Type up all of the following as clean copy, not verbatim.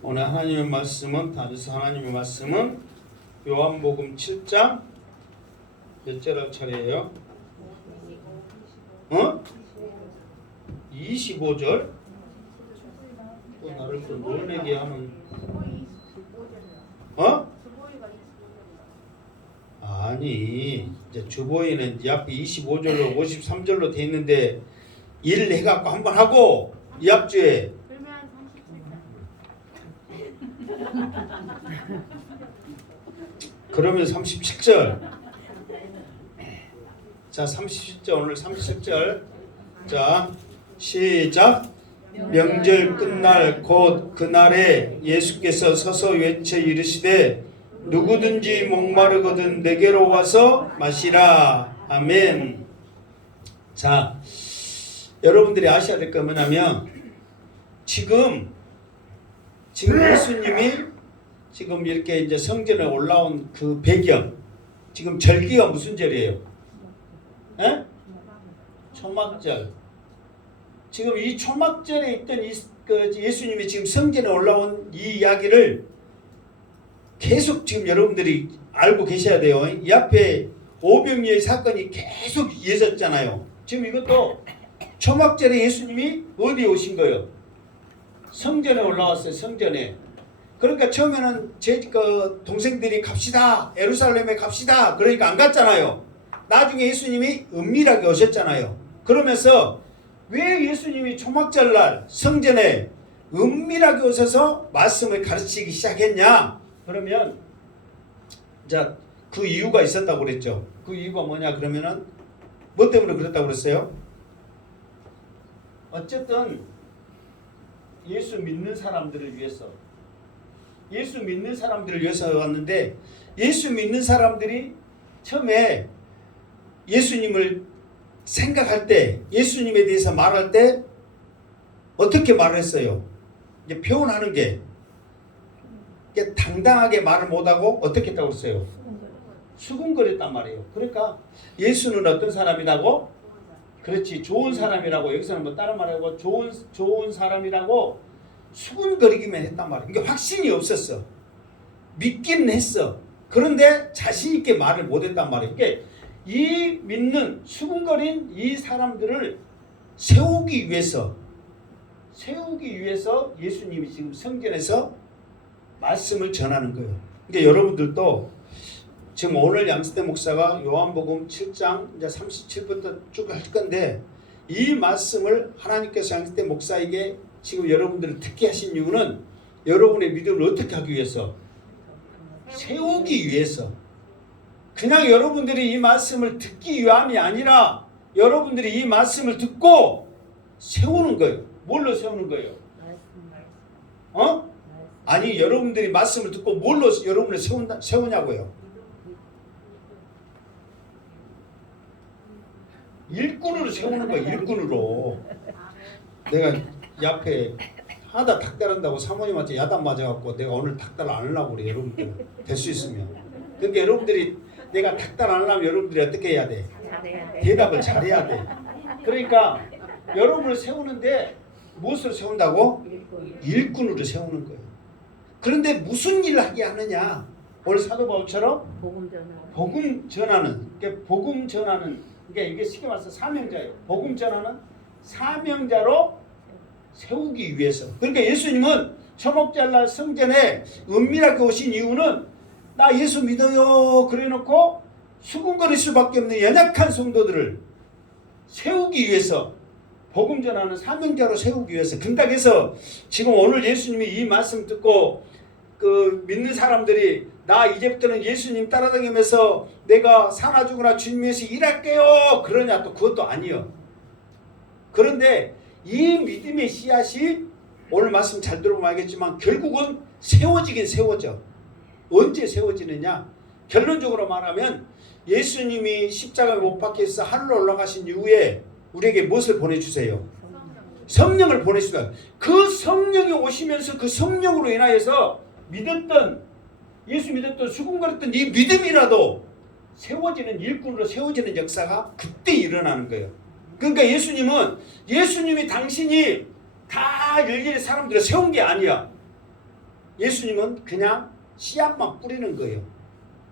오늘 하나님의 말씀은 다르서 하나님의 말씀은 요한복음 7장 몇 절 할 차례예요? 25절? 또 나를 또 놀래게 하는 아니 이제 주보에는 이 앞에 25절로 53절로 돼 있는데 일 해갖고 한번 하고 이 앞주에 그러면 37절. 자, 37절 오늘 37절. 자, 시작. 명절 끝날 곧 그날에 예수께서 서서 외쳐 이르시되 누구든지 목마르거든 내게로 와서 마시라. 아멘. 자, 여러분들이 아셔야 될 거 뭐냐면 지금 예수님이 지금 이렇게 이제 성전에 올라온 그 배경, 지금 절기가 무슨 절이에요? 에? 초막절. 지금 이 초막절에 있던 예수님이 지금 성전에 올라온 이 이야기를 계속 지금 여러분들이 알고 계셔야 돼요. 이 앞에 오병이의 사건이 계속 이어졌잖아요. 지금 이것도 초막절에 예수님이 어디에 오신 거예요? 성전에 올라왔어요. 성전에. 그러니까 처음에는 제 동생들이 갑시다. 예루살렘에 갑시다. 그러니까 안 갔잖아요. 나중에 예수님이 은밀하게 오셨잖아요. 그러면서 왜 예수님이 초막절날 성전에 은밀하게 오셔서 말씀을 가르치기 시작했냐? 그러면 자, 그 이유가 있었다고 그랬죠. 그 이유가 뭐냐? 그러면은 뭐 때문에 그랬다고 그랬어요? 어쨌든 예수 믿는 사람들을 위해서 왔는데 예수 믿는 사람들이 처음에 예수님을 생각할 때 예수님에 대해서 말할 때 어떻게 말을 했어요? 이제 표현하는 게 당당하게 말을 못하고 어떻게 했다고 했어요? 수군거렸단 말이에요. 그러니까 예수는 어떤 사람이라고? 그렇지, 좋은 사람이라고. 여기서는 뭐 다른 말하고 좋은 사람이라고 수군거리기만 했단 말이에요. 그러니까 확신이 없었어. 믿기는 했어. 그런데 자신 있게 말을 못했단 말이에요. 그러니까 이 믿는 수군거린 이 사람들을 세우기 위해서 예수님이 지금 성전에서 말씀을 전하는 거예요. 그러니까 여러분들도 지금 오늘 양수대 목사가 요한복음 7장 이제 37부터 쭉 할 건데 이 말씀을 하나님께서 양수대 목사에게 지금 여러분들을 듣게 하신 이유는 여러분의 믿음을 어떻게 하기 위해서? 세우기 위해서. 그냥 여러분들이 이 말씀을 듣기 위함이 아니라 여러분들이 이 말씀을 듣고 세우는 거예요. 뭘로 세우는 거예요? 아니, 여러분들이 말씀을 듣고 뭘로 여러분을 세우냐고요? 일꾼으로 세우는 거예요. 일꾼으로. 내가 이 앞에 하다 닥달한다고 사모님한테 야단 맞아갖고 내가 오늘 닥달 안 하려고 그래. 여러분들 될 수 있으면. 그러니까 여러분들이 내가 닥달 안 하려면 여러분들이 어떻게 해야 돼? 대답을 잘해야 돼. 그러니까 여러분을 세우는데 무엇으로 세운다고? 일꾼으로 세우는 거예요. 그런데 무슨 일을 하게 하느냐? 오늘 사도 바울처럼 복음 전하는. 그러니까 복음 전하는. 그러니까 이게 쉽게 말해서 사명자예요. 복음 전하는 사명자로 세우기 위해서. 그러니까 예수님은 초막절날 성전에 은밀하게 오신 이유는 나 예수 믿어요 그래놓고 수군거릴 수밖에 없는 연약한 성도들을 세우기 위해서, 복음 전하는 사명자로 세우기 위해서. 그렇다고 해서 지금 오늘 예수님이 이 말씀 듣고 그 믿는 사람들이 나 이제부터는 예수님 따라다니면서 내가 사나 죽으나 주님 위해서 일할게요 그러냐? 또 그것도 아니요. 그런데 이 믿음의 씨앗이 오늘 말씀 잘 들어보면 알겠지만 결국은 세워지긴 세워져. 언제 세워지느냐? 결론적으로 말하면 예수님이 십자가에 못 박혀서 하늘로 올라가신 이후에 우리에게 무엇을 보내주세요? 성령을 보내주세요. 그 성령이 오시면서 그 성령으로 인하여서 예수 믿었던 수군거렸던 이 믿음이라도 세워지는, 일꾼으로 세워지는 역사가 그때 일어나는 거예요. 그러니까 예수님이 당신이 다 일일이 사람들을 세운 게 아니야. 예수님은 그냥 씨앗만 뿌리는 거예요.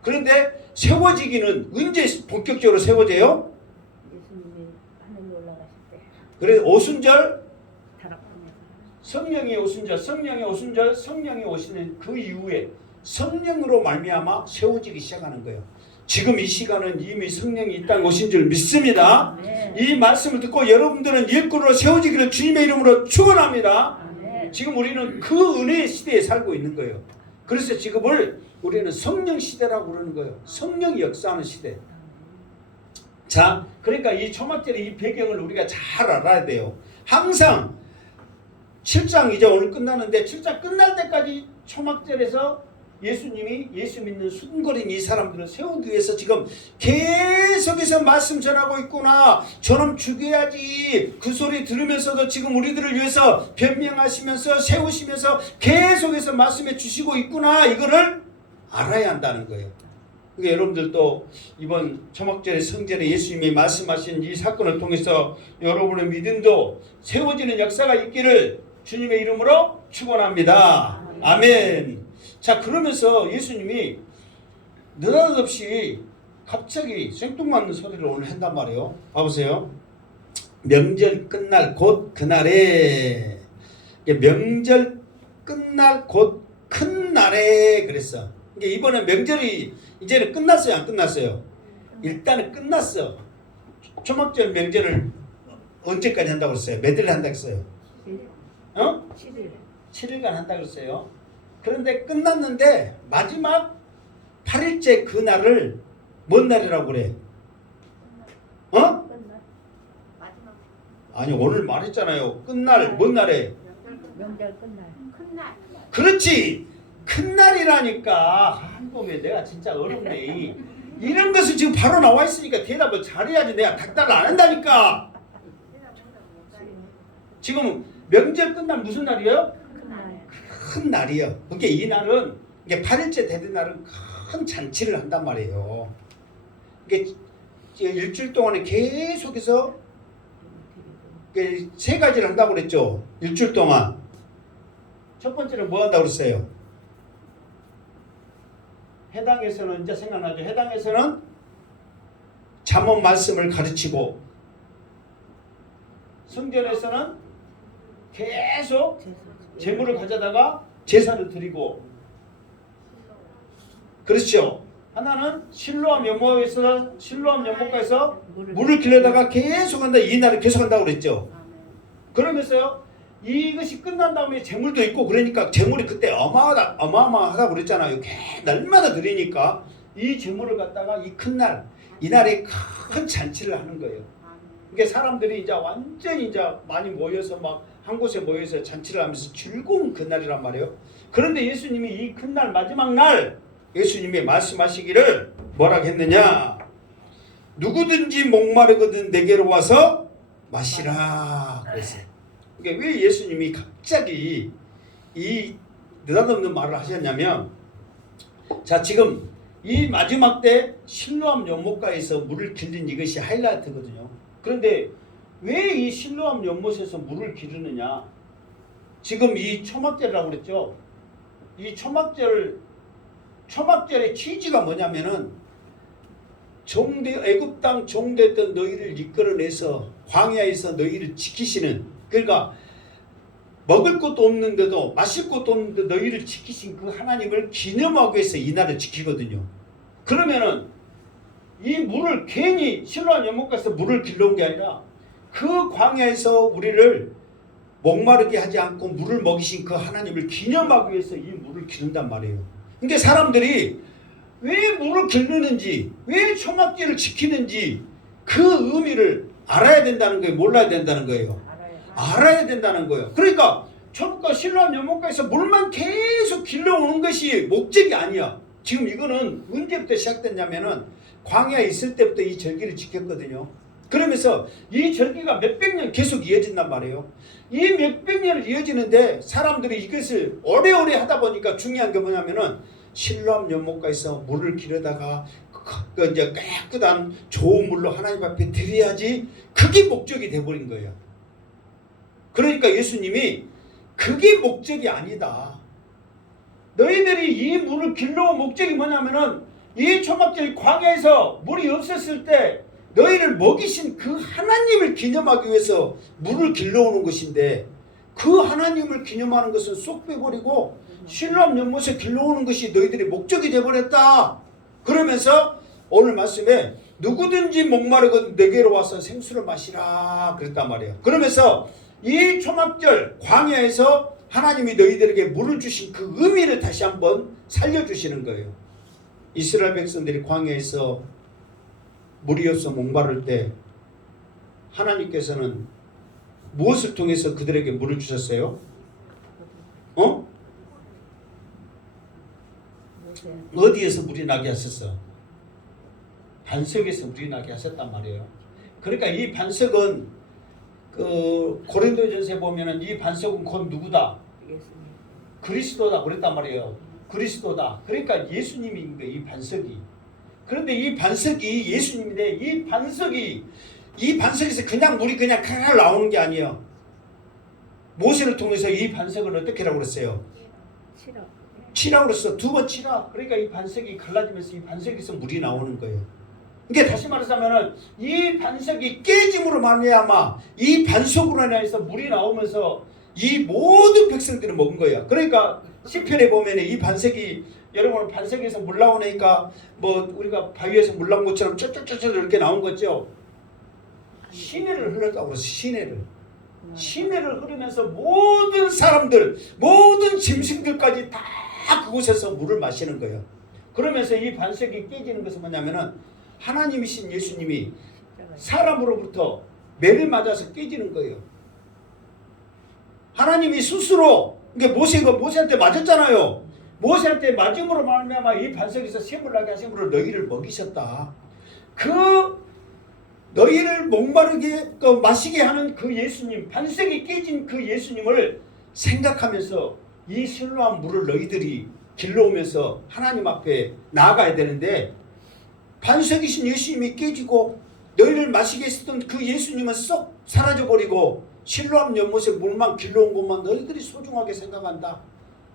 그런데 세워지기는 언제 본격적으로 세워져요? 예수님이 하늘에 올라가실 때. 그래 오순절 다락방에서. 성령이 오순절, 성령이 오순절, 성령이 오시는 그 이후에 성령으로 말미암아 세워지기 시작하는 거예요. 지금 이 시간은 이미 성령이 이 땅에 오신 줄 믿습니다. 아멘. 이 말씀을 듣고 여러분들은 일꾼으로 세워지기를 주님의 이름으로 축원합니다. 아멘. 지금 우리는 그 은혜의 시대에 살고 있는 거예요. 그래서 지금을 우리는 성령 시대라고 그러는 거예요. 성령이 역사하는 시대. 자, 그러니까 이 초막절의 이 배경을 우리가 잘 알아야 돼요. 항상 7장 이제 오늘 끝나는데 7장 끝날 때까지 초막절에서 예수님이 예수 믿는 순거린 이 사람들을 세우기 위해서 지금 계속해서 말씀 전하고 있구나. 저놈 죽여야지. 그 소리 들으면서도 지금 우리들을 위해서 변명하시면서 세우시면서 계속해서 말씀해 주시고 있구나. 이거를 알아야 한다는 거예요. 그러니까 여러분들도 이번 초막절의 성전에 예수님이 말씀하신 이 사건을 통해서 여러분의 믿음도 세워지는 역사가 있기를 주님의 이름으로 축원합니다. 아멘. 자, 그러면서 예수님이 느닷없이 갑자기 생뚱맞는 소리를 오늘 한단 말이에요. 봐보세요. 명절 끝날 곧 그날에, 명절 끝날 곧 큰 날에 그랬어. 그러니까 이번에 명절이 이제는 끝났어요, 안 끝났어요? 일단은 끝났어. 초막절 명절을 언제까지 한다고 그랬어요? 몇 일 한다고 했어요? 7일. 7일간 한다고 그랬어요. 그런데 끝났는데 마지막 8일째 그 날을 뭔 날이라고 그래? 끝날. 마지막 아니 오늘 말했잖아요. 끝날 뭔 날에? 명절 끝날. 큰날. 그렇지. 큰 날이라니까. 한국에 내가 진짜 어렵네. 이런 것은 지금 바로 나와 있으니까 대답을 잘해야지. 내가 닥달을 안 한다니까. 지금 명절 끝날 무슨 날이에요? 끝날. 큰 날이에요. 그게 이 날은 이게 8일째 되는 날은 큰 잔치를 한단 말이에요. 이게 일주일 동안에 계속해서 세 가지를 한다고 그랬죠. 일주일 동안. 첫 번째는 뭐 한다고 그랬어요? 해당에서는 이제 생각나죠. 해당에서는 잠언 말씀을 가르치고 성전에서는 계속 재물을 가져다가 제사를 드리고 그렇죠. 하나는 실로암 연못가에서 물을 길러다가 계속 한다. 이 날을 계속 한다고 그랬죠. 그러면서요. 이것이 끝난 다음에 재물도 있고 그러니까 재물이 그때 어마어마하다고 그랬잖아요. 날마다 드리니까 이 재물을 갖다가 이 큰 날, 이 날에 큰 잔치를 하는 거예요. 그러니까 사람들이 이제 완전히 이제 많이 모여서 막 한 곳에 모여서 잔치를 하면서 즐거운 그날이란 말이에요. 그런데 예수님이 이 큰 날 마지막 날 예수님이 말씀하시기를 뭐라고 했느냐? 누구든지 목마르거든 내게로 와서 마시라 그랬어요. 그러니까 왜 예수님이 갑자기 이 느닷없는 말을 하셨냐면, 자 지금 이 마지막 때 실로암 연못가에서 물을 길린 이것이 하이라이트거든요. 그런데 왜 이 실로암 연못에서 물을 기르느냐? 지금 이 초막절이라고 그랬죠. 이 초막절의 취지가 뭐냐면은 애굽 땅 종되었던 너희를 이끌어내서 광야에서 너희를 지키시는, 그러니까 먹을 것도 없는데도 마실 것도 없는데 너희를 지키신 그 하나님을 기념하기 위해서 이 날을 지키거든요. 그러면은 이 물을 괜히 실로암 연못가에서 물을 길러온 게 아니라 그 광야에서 우리를 목마르게 하지 않고 물을 먹이신 그 하나님을 기념하기 위해서 이 물을 기른단 말이에요. 그러니까 사람들이 왜 물을 기르는지, 왜 초막절을 지키는지 그 의미를 알아야 된다는 거예요. 몰라야 된다는 거예요. 알아야 된다는 거예요. 그러니까 초막과 실로암 연못가에서 물만 계속 길러오는 것이 목적이 아니야. 지금 이거는 언제부터 시작됐냐면은 광야에 있을 때부터 이 절기를 지켰거든요. 그러면서 이 절기가 몇백 년 계속 이어진단 말이에요. 이 몇백 년을 이어지는데 사람들이 이것을 오래오래 하다 보니까 중요한 게 뭐냐면은 실로암 연못가에서 물을 기르다가 그 이제 깨끗한 좋은 물로 하나님 앞에 드려야지, 그게 목적이 돼버린 거예요. 그러니까 예수님이 그게 목적이 아니다. 너희들이 이 물을 길러온 목적이 뭐냐면은 이 초막절 광야에서 물이 없었을 때 너희를 먹이신 그 하나님을 기념하기 위해서 물을 길러오는 것인데, 그 하나님을 기념하는 것은 쏙 빼버리고 실로암 연못에 길러오는 것이 너희들의 목적이 되어버렸다. 그러면서 오늘 말씀에 누구든지 목마르거든 내게로 와서 생수를 마시라 그랬단 말이에요. 그러면서 이 초막절 광야에서 하나님이 너희들에게 물을 주신 그 의미를 다시 한번 살려주시는 거예요. 이스라엘 백성들이 광야에서 물이 없어 목마를 때 하나님께서는 무엇을 통해서 그들에게 물을 주셨어요? 어디에서 물이 나게 하셨어? 반석에서 물이 나게 하셨단 말이에요. 그러니까 이 반석은 그 고린도전서에 보면은 이 반석은 곧 누구다? 그리스도다 그랬단 말이에요. 그리스도다. 그러니까 예수님인 거예요. 이 반석이. 그런데 이 반석이 예수님인데 이 반석에서 그냥 물이 그냥 칼칼 나오는 게 아니에요. 모세를 통해서 이 반석을 어떻게 하라고 그랬어요? 치라고 그랬어. 두 번 치라. 그러니까 이 반석이 갈라지면서 이 반석에서 물이 나오는 거예요. 그러니까 다시 말하자면은 이 반석이 깨짐으로 말미암아 이 반석으로 인해서 물이 나오면서 이 모든 백성들을 먹은 거예요. 그러니까 시편에 보면 이 반석이, 여러분 반석에서 물 나오니까 뭐 우리가 바위에서 물 나온 것처럼 쩌쩌쩌쩌 이렇게 나온 거죠. 시내를 흘렀다고 그래서 시내를 흐르면서 모든 사람들, 모든 짐승들까지 다 그곳에서 물을 마시는 거예요. 그러면서 이 반석이 깨지는 것은 뭐냐면은 하나님이신 예수님이 사람으로부터 매를 맞아서 깨지는 거예요. 하나님이 스스로, 그러니까 모세가 모세한테 맞았잖아요. 모세한테 맞음으로 말미암아 이 반석에서 샘을 나게 하심으로 너희를 먹이셨다. 그 너희를 목마르게 마시게 하는 그 예수님, 반석이 깨진 그 예수님을 생각하면서 이 실로암 물을 너희들이 길러오면서 하나님 앞에 나아가야 되는데, 반석이신 예수님이 깨지고 너희를 마시게 했었던 그 예수님은 쏙 사라져버리고 실로암 연못에 물만 길러온 것만 너희들이 소중하게 생각한다.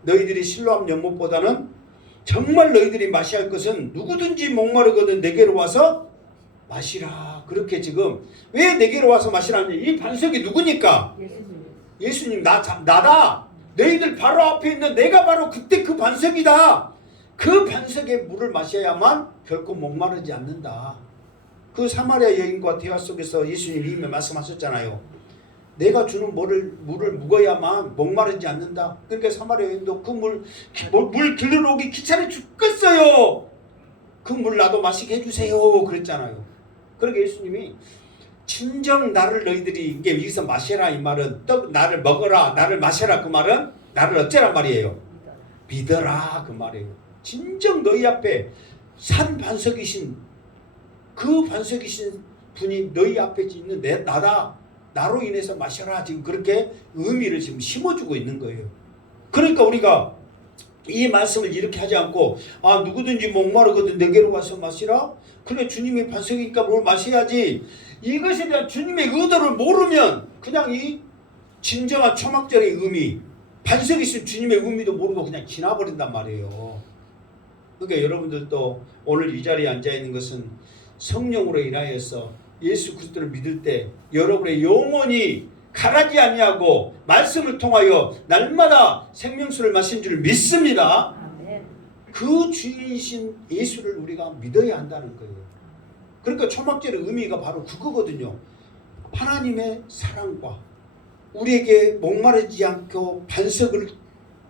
너희들이 실로암 연못보다는 정말 너희들이 마셔야 할 것은 누구든지 목마르거든 내게로 와서 마시라. 그렇게 지금 왜 내게로 와서 마시라니? 이 반석이 누구니까? 예수님. 나다. 너희들 바로 앞에 있는 내가 바로 그때 그 반석이다. 그 반석의 물을 마셔야만 결코 목마르지 않는다. 그 사마리아 여인과 대화 속에서 예수님이 이미 말씀하셨잖아요. 내가 주는 물을 묵어야만 목마르지 않는다. 그러니까 사마리아 여인도 그 물 길러 오기 귀찮아 죽겠어요. 그 물 나도 마시게 해주세요. 그랬잖아요. 그러니까 예수님이 진정 나를 너희들이 이게 여기서 마셔라 이 말은 나를 먹어라, 나를 마셔라 그 말은 나를 어쩌란 말이에요? 믿어라 그 말이에요. 진정 너희 앞에 산 반석이신 그 반석이신 분이 너희 앞에 있는 나다. 나로 인해서 마셔라. 지금 그렇게 의미를 지금 심어주고 있는 거예요. 그러니까 우리가 이 말씀을 이렇게 하지 않고 누구든지 목마르거든 내게로 와서 마시라. 그래 주님의 반석이니까 뭘 마셔야지. 이것에 대한 주님의 의도를 모르면 그냥 이 진정한 초막절의 의미, 반석이 있으면 주님의 의미도 모르고 그냥 지나버린단 말이에요. 그러니까 여러분들도 오늘 이 자리에 앉아있는 것은 성령으로 인하여서 예수 그리스도를 믿을 때 여러분의 영혼이 가라지 아니하고 말씀을 통하여 날마다 생명수를 마신 줄 믿습니다. 그 주인이신 예수를 우리가 믿어야 한다는 거예요. 그러니까 초막절의 의미가 바로 그거거든요. 하나님의 사랑과 우리에게 목마르지 않고 반석을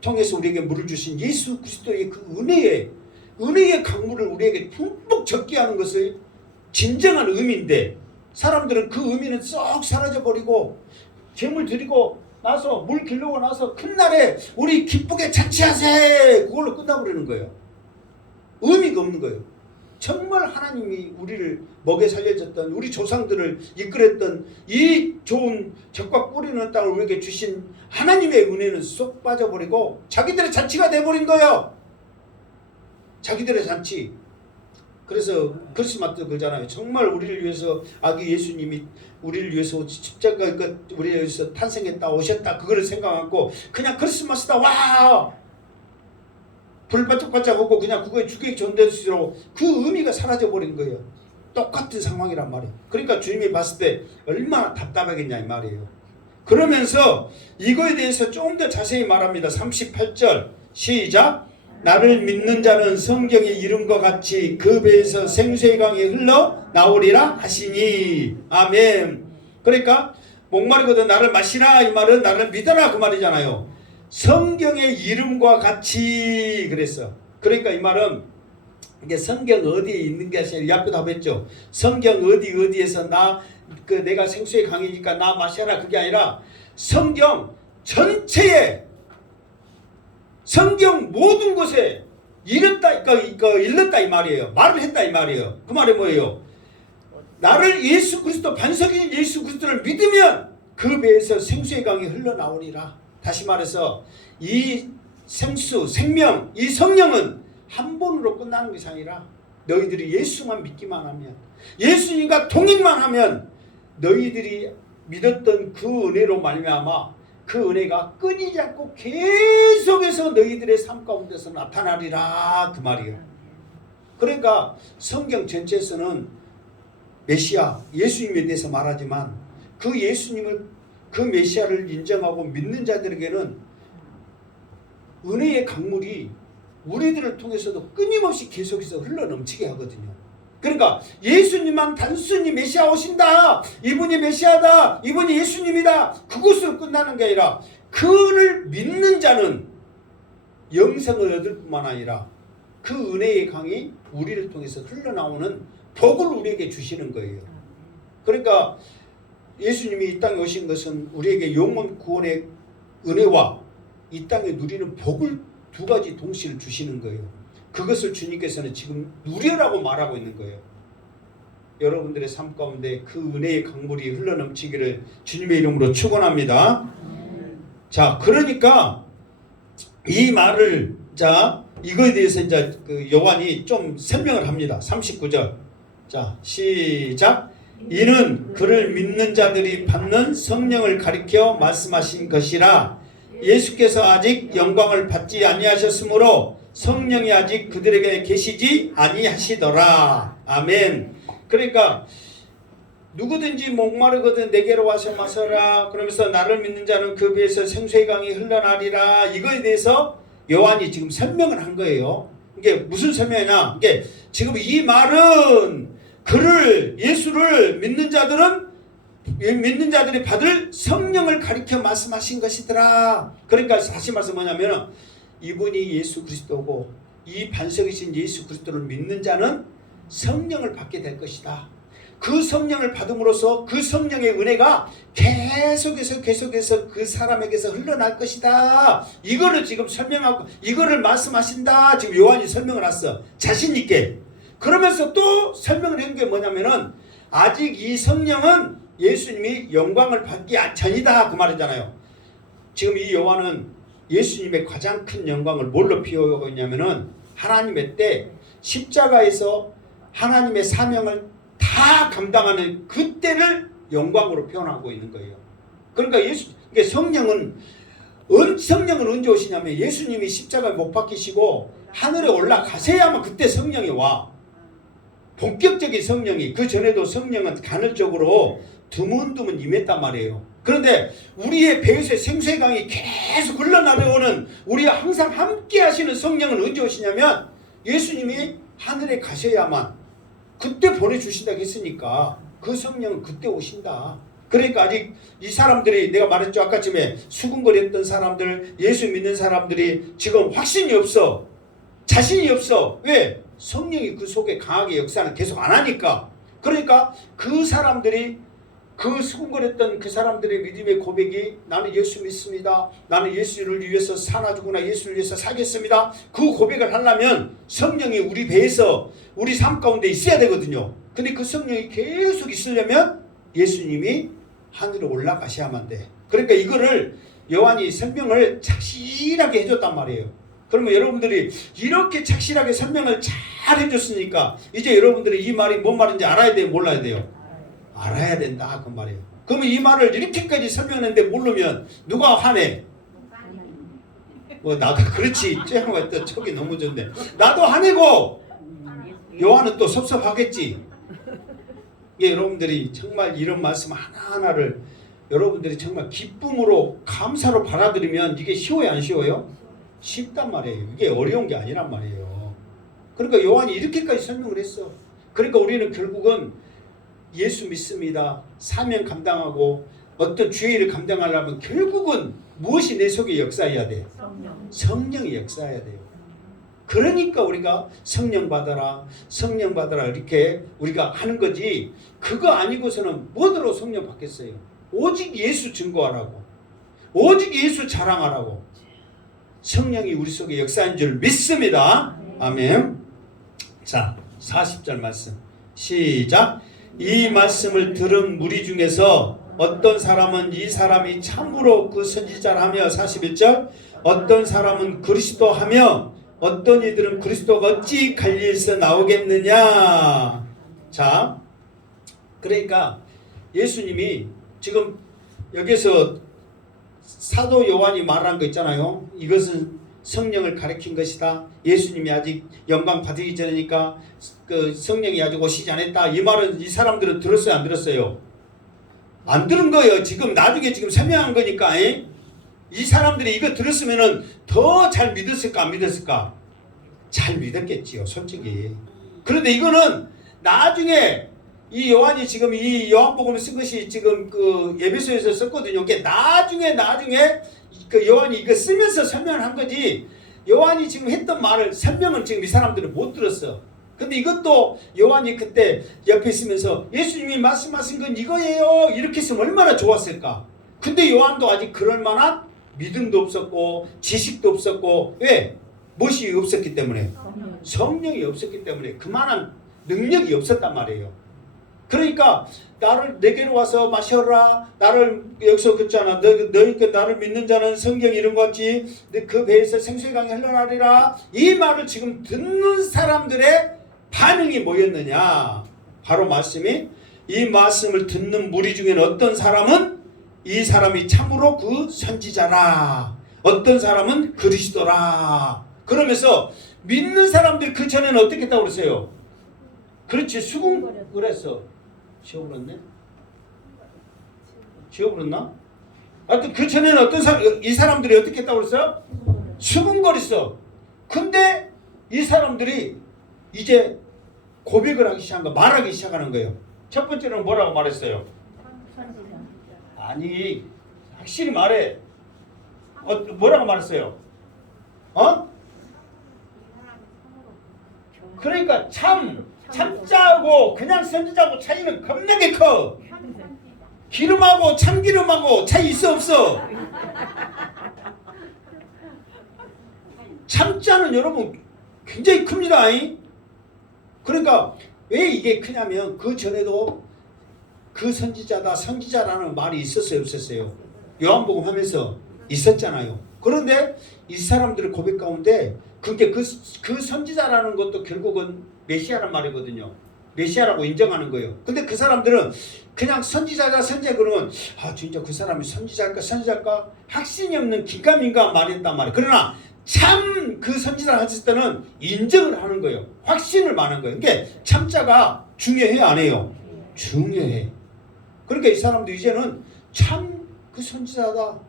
통해서 우리에게 물을 주신 예수 그리스도의 그 은혜의 강물을 우리에게 듬뿍 적게 하는 것을 진정한 의미인데, 사람들은 그 의미는 쏙 사라져버리고 제물 드리고 나서 물 길르고 나서 큰 날에 우리 기쁘게 잔치하세 그걸로 끝나버리는 거예요. 의미가 없는 거예요. 정말 하나님이 우리를 먹여 살려줬던, 우리 조상들을 이끌었던 이 좋은 적과 뿌리는 땅을 우리에게 주신 하나님의 은혜는 쏙 빠져버리고 자기들의 잔치가 돼버린 거예요. 자기들의 잔치. 그래서 크리스마스 그러잖아요. 정말 우리를 위해서 아기 예수님이 우리를 위해서 십자가 우리를 위해서 탄생했다 오셨다 그거를 생각하고 그냥 크리스마스다 와 불 반짝반짝하고 그냥 그거에 주객 전대수로 그 의미가 사라져버린 거예요. 똑같은 상황이란 말이에요. 그러니까 주님이 봤을 때 얼마나 답답하겠냐 이 말이에요. 그러면서 이거에 대해서 좀 더 자세히 말합니다. 38절 시작. 나를 믿는 자는 성경의 이름과 같이 그 배에서 생수의 강이 흘러 나오리라 하시니. 아멘. 그러니까 목마르거든 나를 마시라 이 말은 나를 믿어라 그 말이잖아요. 성경의 이름과 같이 그랬어. 그러니까 이 말은 이게 성경 어디에 있는 게 아니라 이 앞에 답했죠. 성경 어디에서 내가 생수의 강이니까 나 마셔라 그게 아니라 성경 전체에 성경 모든 것에 일렀다 이 말이에요. 말을 했다 이 말이에요. 그 말이 뭐예요? 나를 예수 그리스도 반석인 예수 그리스도를 믿으면 그 배에서 생수의 강이 흘러나오리라. 다시 말해서 이 생수 생명 이 성령은 한 번으로 끝나는 것이 아니라 너희들이 예수만 믿기만 하면 예수님과 동행만 하면 너희들이 믿었던 그 은혜로 말미암아 그 은혜가 끊이지 않고 계속해서 너희들의 삶 가운데서 나타나리라 그 말이에요. 그러니까 성경 전체에서는 메시아 예수님에 대해서 말하지만 그 예수님을 그 메시아를 인정하고 믿는 자들에게는 은혜의 강물이 우리들을 통해서도 끊임없이 계속해서 흘러넘치게 하거든요. 그러니까 예수님만 단순히 메시아 오신다 이분이 메시아다 이분이 예수님이다 그것으로 끝나는 게 아니라 그를 믿는 자는 영생을 얻을 뿐만 아니라 그 은혜의 강이 우리를 통해서 흘러나오는 복을 우리에게 주시는 거예요. 그러니까 예수님이 이 땅에 오신 것은 우리에게 영원 구원의 은혜와 이 땅에 누리는 복을 두 가지 동시에 주시는 거예요. 그것을 주님께서는 지금 누려라고 말하고 있는 거예요. 여러분들의 삶 가운데 그 은혜의 강물이 흘러넘치기를 주님의 이름으로 축원합니다. 자, 그러니까 이 말을 이거에 대해서 이제 그 요한이 좀 설명을 합니다. 39절. 자, 시작. 이는 그를 믿는 자들이 받는 성령을 가리켜 말씀하신 것이라. 예수께서 아직 영광을 받지 아니하셨으므로 성령이 아직 그들에게 계시지 아니하시더라. 아멘. 그러니까 누구든지 목마르거든 내게로 와서 마셔라. 그러면서 나를 믿는 자는 그 배에서 생수의 강이 흘러나리라. 이거에 대해서 요한이 지금 설명을 한 거예요. 이게 무슨 설명이냐? 이게 지금 이 말은 그를 예수를 믿는 자들이 받을 성령을 가리켜 말씀하신 것이더라. 그러니까 다시 말해서 뭐냐면 이분이 예수 그리스도고 이 반석이신 예수 그리스도를 믿는 자는 성령을 받게 될 것이다. 그 성령을 받음으로써 그 성령의 은혜가 계속해서 그 사람에게서 흘러날 것이다. 이거를 지금 설명하고 이거를 말씀하신다. 지금 요한이 설명을 했어. 자신 있게. 그러면서 또 설명을 한 게 뭐냐면은 아직 이 성령은 예수님이 영광을 받기 전이다 그 말이잖아요. 지금 이 요한은 예수님의 가장 큰 영광을 뭘로 표현하고 있냐면은 하나님의 때 십자가에서 하나님의 사명을 다 감당하는 그때를 영광으로 표현하고 있는 거예요. 그러니까 이게 성령은 언제 오시냐면 예수님이 십자가에 못 박히시고 하늘에 올라가셔야만 그때 성령이 와. 본격적인 성령이 그 전에도 성령은 간헐적으로 드문드문 임했단 말이에요. 그런데 우리의 배에서 생수의 강이 계속 흘러나오는 우리와 항상 함께 하시는 성령은 언제 오시냐면 예수님이 하늘에 가셔야만 그때 보내주신다고 했으니까 그 성령은 그때 오신다. 그러니까 아직 이 사람들이 내가 말했죠. 아까쯤에 수군거렸던 사람들 예수 믿는 사람들이 지금 확신이 없어. 자신이 없어. 왜? 성령이 그 속에 강하게 역사를 계속 안 하니까. 그러니까 그 사람들이 그 수군거렸던 그 사람들의 믿음의 고백이 나는 예수 믿습니다. 나는 예수를 위해서 사나 죽으나 예수를 위해서 살겠습니다. 그 고백을 하려면 성령이 우리 배에서 우리 삶 가운데 있어야 되거든요. 근데 그 성령이 계속 있으려면 예수님이 하늘에 올라가셔야만 돼. 그러니까 이거를 요한이 설명을 착실하게 해줬단 말이에요. 그러면 여러분들이 이렇게 착실하게 설명을 잘 해줬으니까 이제 여러분들이 이 말이 뭔 말인지 알아야 돼요? 몰라야 돼요? 알아야 된다 그 말이에요. 그러면 이 말을 이렇게까지 설명했는데 모르면 누가 화내? 뭐 나도 그렇지. 쨍가 또 촉이 너무 좋네. 나도 아니고 요한은 또 섭섭하겠지. 예, 여러분들이 정말 이런 말씀 하나하나를 여러분들이 정말 기쁨으로 감사로 받아들이면 이게 쉬워요, 안 쉬워요? 쉽단 말이에요. 이게 어려운 게 아니란 말이에요. 그러니까 요한이 이렇게까지 설명을 했어. 그러니까 우리는 결국은 예수 믿습니다. 사명 감당하고 어떤 주의 일을 감당하려면 결국은 무엇이 내 속에 역사해야 돼? 성령이 역사해야 돼요. 그러니까 우리가 성령 받아라, 성령 받아라 이렇게 우리가 하는 거지. 그거 아니고서는 뭐더러 성령 받겠어요? 오직 예수 증거하라고, 오직 예수 자랑하라고. 성령이 우리 속에 역사한 줄 믿습니다. 아멘. 자, 40절 말씀 시작. 이 말씀을 들은 무리 중에서 어떤 사람은 이 사람이 참으로 그 선지자라며, 41절, 어떤 사람은 그리스도 하며 어떤 이들은 그리스도가 어찌 갈릴리에서 나오겠느냐. 자, 그러니까 예수님이 지금 여기서 사도 요한이 말한 거 있잖아요. 이것은 성령을 가리킨 것이다. 예수님이 아직 영광 받기 전이니까 그 성령이 아직 오시지 않았다. 이 말은 이 사람들은 들었어요, 안 들었어요? 안 들은 거예요. 지금 나중에 지금 설명한 거니까. 이 사람들이 이거 들었으면은 더 잘 믿었을까, 안 믿었을까? 잘 믿었겠지요, 솔직히. 그런데 이거는 나중에 이 요한이 지금 이 요한복음을 쓴 것이 지금 그 에베소에서 썼거든요. 그게 나중에 그 요한이 이거 쓰면서 설명을 한 거지. 요한이 지금 했던 말을 설명을 지금 이 사람들은 못 들었어. 근데 이것도 요한이 그때 옆에 있으면서 예수님이 말씀하신 건 이거예요, 이렇게 했으면 얼마나 좋았을까. 근데 요한도 아직 그럴 만한 믿음도 없었고 지식도 없었고, 왜? 무엇이 없었기 때문에? 성령이 없었기 때문에 그만한 능력이 없었단 말이에요. 그러니까 나를 내게로 와서 마셔라, 나를 여기서 그랬잖아, 너희가 나를 믿는 자는 성경 이런 것 같이 그 배에서 생수의 강이 흘러나리라. 이 말을 지금 듣는 사람들의 반응이 뭐였느냐? 바로 말씀이, 이 말씀을 듣는 무리 중에는 어떤 사람은 이 사람이 참으로 그 선지자라, 어떤 사람은 그리스도라. 그러면서 믿는 사람들 그 전에는 어떻게 했다고 그랬어요? 그렇지, 수긍을 했어. 지워버렸네? 지워버렸나? 하여튼 그 전에는 어떤 이 사람들이 어떻게 했다고 그랬어요? 수긍거렸어. 근데 이 사람들이 이제 고백을 하기 시작한 거, 말하기 시작하는 거예요. 첫 번째는 뭐라고 말했어요? 아니, 확실히 말해. 뭐라고 말했어요? 그러니까 참자하고 그냥 선지자하고 차이는 겁나게 커. 기름하고 참기름하고 차이 있어, 없어? 참자는 여러분 굉장히 큽니다. 그러니까 왜 이게 크냐면 그 전에도 그 선지자다, 선지자라는 말이 있었어요, 없었어요? 요한복음 하면서 있었잖아요. 그런데 이 사람들의 고백 가운데 그게 그 선지자라는 것도 결국은 메시아란 말이거든요. 메시아라고 인정하는 거예요. 근데 그 사람들은 그냥 선지자다, 선지자 그러면 진짜 그 사람이 선지자일까? 확신이 없는 긴가민가한 말이었단 말이에요. 그러나 참 그 선지자를 했을 때는 인정을 하는 거예요. 확신을 말하는 거예요. 그러니까 참자가 중요해, 안 해요? 중요해. 그러니까 이 사람도 이제는 참 그 선지자다.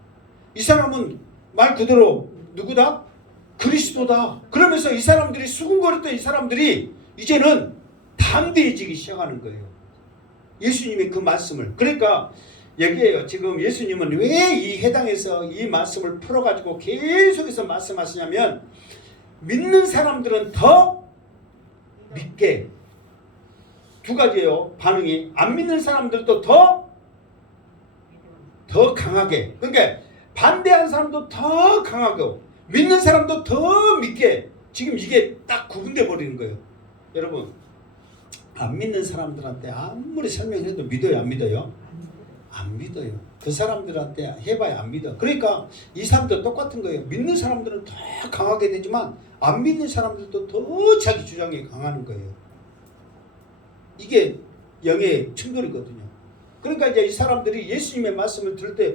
이 사람은 말 그대로 누구다? 그리스도다. 그러면서 이 사람들이 수군거렸던 이 사람들이 이제는 담대해지기 시작하는 거예요. 예수님의 그 말씀을. 그러니까 여기에요. 지금 예수님은 왜 이 해당에서 이 말씀을 풀어가지고 계속해서 말씀하시냐면, 믿는 사람들은 더 믿게. 두 가지예요, 반응이. 안 믿는 사람들도 더 강하게. 그러니까 반대하는 사람도 더 강하고 믿는 사람도 더 믿게. 지금 이게 딱 구분돼 버리는 거예요. 여러분, 안 믿는 사람들한테 아무리 설명해도 믿어요, 안 믿어요? 안 믿어요. 그 사람들한테 해봐야 안 믿어. 그러니까 이 사람도 똑같은 거예요. 믿는 사람들은 더 강하게 되지만 안 믿는 사람들도 더 자기 주장이 강하는 거예요. 이게 영의 충돌이거든요. 그러니까 이제 이 사람들이 예수님의 말씀을 들을 때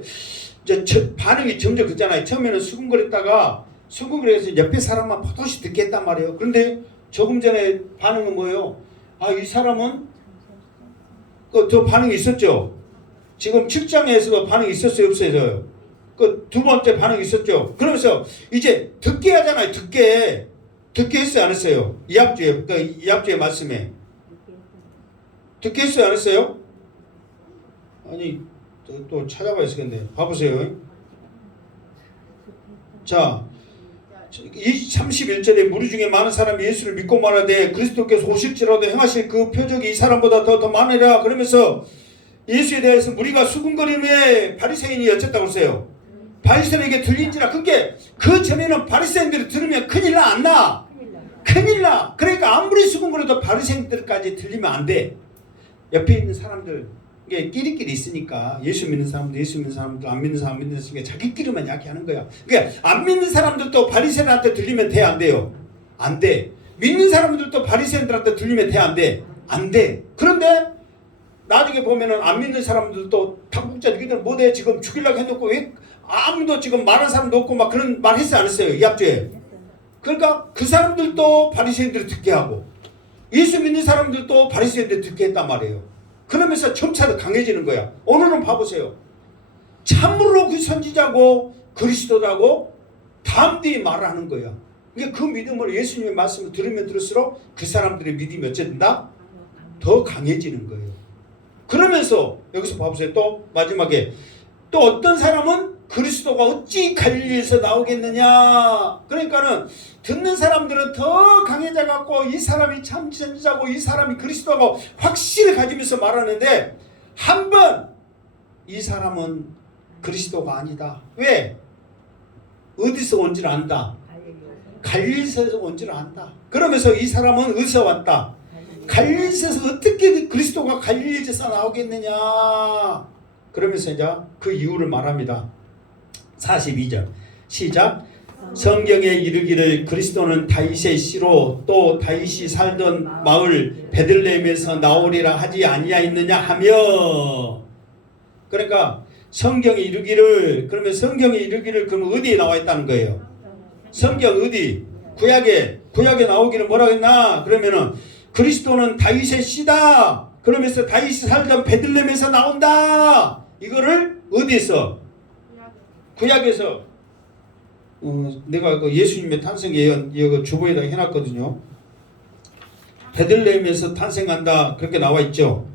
이제 반응이 점점 그잖아요. 처음에는 수군거렸다가 수긍을 해서 옆에 사람만 포토시 듣게 했단 말이에요. 그런데 조금 전에 반응은 뭐예요? 아, 이 사람은 저 반응이 있었죠. 지금 7장에서도 반응이 있었어요, 없어요? 두 번째 반응이 있었죠. 그러면서 이제 듣게 하잖아요. 듣게 했어요, 안 했어요? 이합주의, 이합주의 말씀에 듣게 했어요, 안 했어요? 아니, 또 찾아봐야겠네. 봐보세요. 자, 31절에 무리 중에 많은 사람이 예수를 믿고 말하되 그리스도께서 오실지라도 행하실 그 표적이 이 사람보다 더 많으라. 그러면서 예수에 대해서 무리가 수군거림에 바리새인이 어쨌다고 했어요. 바리새인에게 들린지라. 그게 그 전에는 바리새인들이 들으면 큰일 나, 안 나? 큰일 나. 그러니까 아무리 수군거려도 바리새인들까지 들리면 안 돼. 옆에 있는 사람들 이게 끼리끼리 있으니까 예수 믿는 사람들, 예수 믿는 사람들, 안 믿는 사람, 안 믿는 사람들 자기끼리만 이야기하는 거야. 그러니까 안 믿는 사람들도 바리새인한테 들리면 돼, 안 돼요? 안 돼. 믿는 사람들도 바리새인들한테 들리면 돼, 안 돼? 안 돼. 그런데 나중에 보면은 안 믿는 사람들도 당국자 너희들 뭐대 지금 죽이려고 해놓고 왜 아무도 지금 말하는 사람도 없고 막 그런 말 했어요, 안 했어요? 이합주에. 그러니까 그 사람들도 바리새인들을 듣게 하고 예수 믿는 사람들도 바리새인들 듣게 했단 말이에요. 그러면서 점차 더 강해지는 거야. 오늘은 봐보세요. 참으로 그 선지자고 그리스도라고 담대히 말하는 거야. 이게 그 믿음으로 예수님의 말씀을 들으면 들을수록 그 사람들의 믿음이 어쨌든다? 더 강해지는 거예요. 그러면서 여기서 봐보세요. 또 마지막에 또 어떤 사람은 그리스도가 어찌 갈릴리에서 나오겠느냐. 그러니까는 듣는 사람들은 더 강해져 갖고 이 사람이 참 선지자고 이 사람이 그리스도고 확신을 가지면서 말하는데 한 번 이 사람은 그리스도가 아니다. 왜? 어디서 온지를 안다. 갈릴리에서 온지를 안다. 그러면서 이 사람은 어디서 왔다. 갈릴리에서 어떻게 그리스도가 갈릴리에서 나오겠느냐. 그러면서 이제 그 이유를 말합니다. 42절 시작. 성경에 이르기를 그리스도는 다윗의 씨로 또 다윗이 살던 마을 베들레헴에서 나오리라 하지 아니하였느냐 하며. 그러니까 성경에 이르기를, 그러면 성경에 이르기를 그럼 어디에 나와 있다는 거예요? 성경 어디? 구약에 나오기를 뭐라고 했나? 그러면은 그리스도는 다윗의 씨다. 그러면서 다윗이 살던 베들레헴에서 나온다. 이거를 어디에서? 구약에서 내가 그 예수님의 탄생 예언 이거 주보에다 해놨거든요. 베들레헴에서 탄생한다 그렇게 나와 있죠.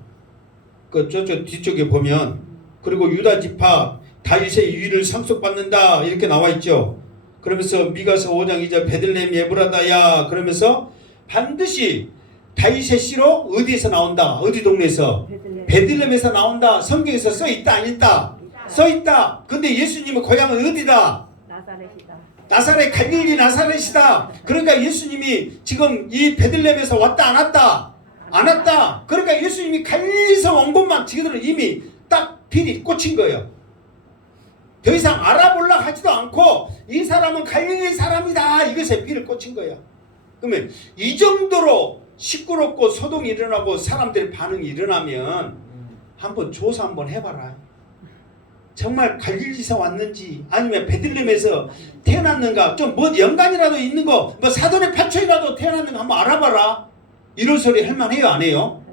그 저쪽 뒤쪽에 보면 그리고 유다 지파 다윗의 위를 상속받는다 이렇게 나와 있죠. 그러면서 미가서 5장 2절 베들레헴 에브라다야 그러면서 반드시 다윗의 씨로 어디에서 나온다. 어디 동네에서? 베들레헴에서 나온다. 성경에서 써 있다 안 있다? 써 있다. 근데 예수님의 고향은 어디다? 나사렛이다. 나사렛 갈릴리 나사렛이다. 그러니까 예수님이 지금 이 베들레헴에서 왔다 안 왔다? 안 왔다. 그러니까 예수님이 갈릴리에서 온 것만 지금은 이미 딱 필이 꽂힌 거예요. 더 이상 알아보려고 하지도 않고 이 사람은 갈릴리 사람이다. 이것에 필을 꽂힌 거예요. 그러면 이 정도로 시끄럽고 소동이 일어나고 사람들의 반응이 일어나면 한번 조사 한번 해봐라. 정말 갈릴리에서 왔는지 아니면 베들레헴에서 태어났는가 좀 뭐 연관이라도 있는 거 뭐 사돈의 파초이라도 태어났는가 한번 알아봐라. 이런 소리 할 만해요 안 해요?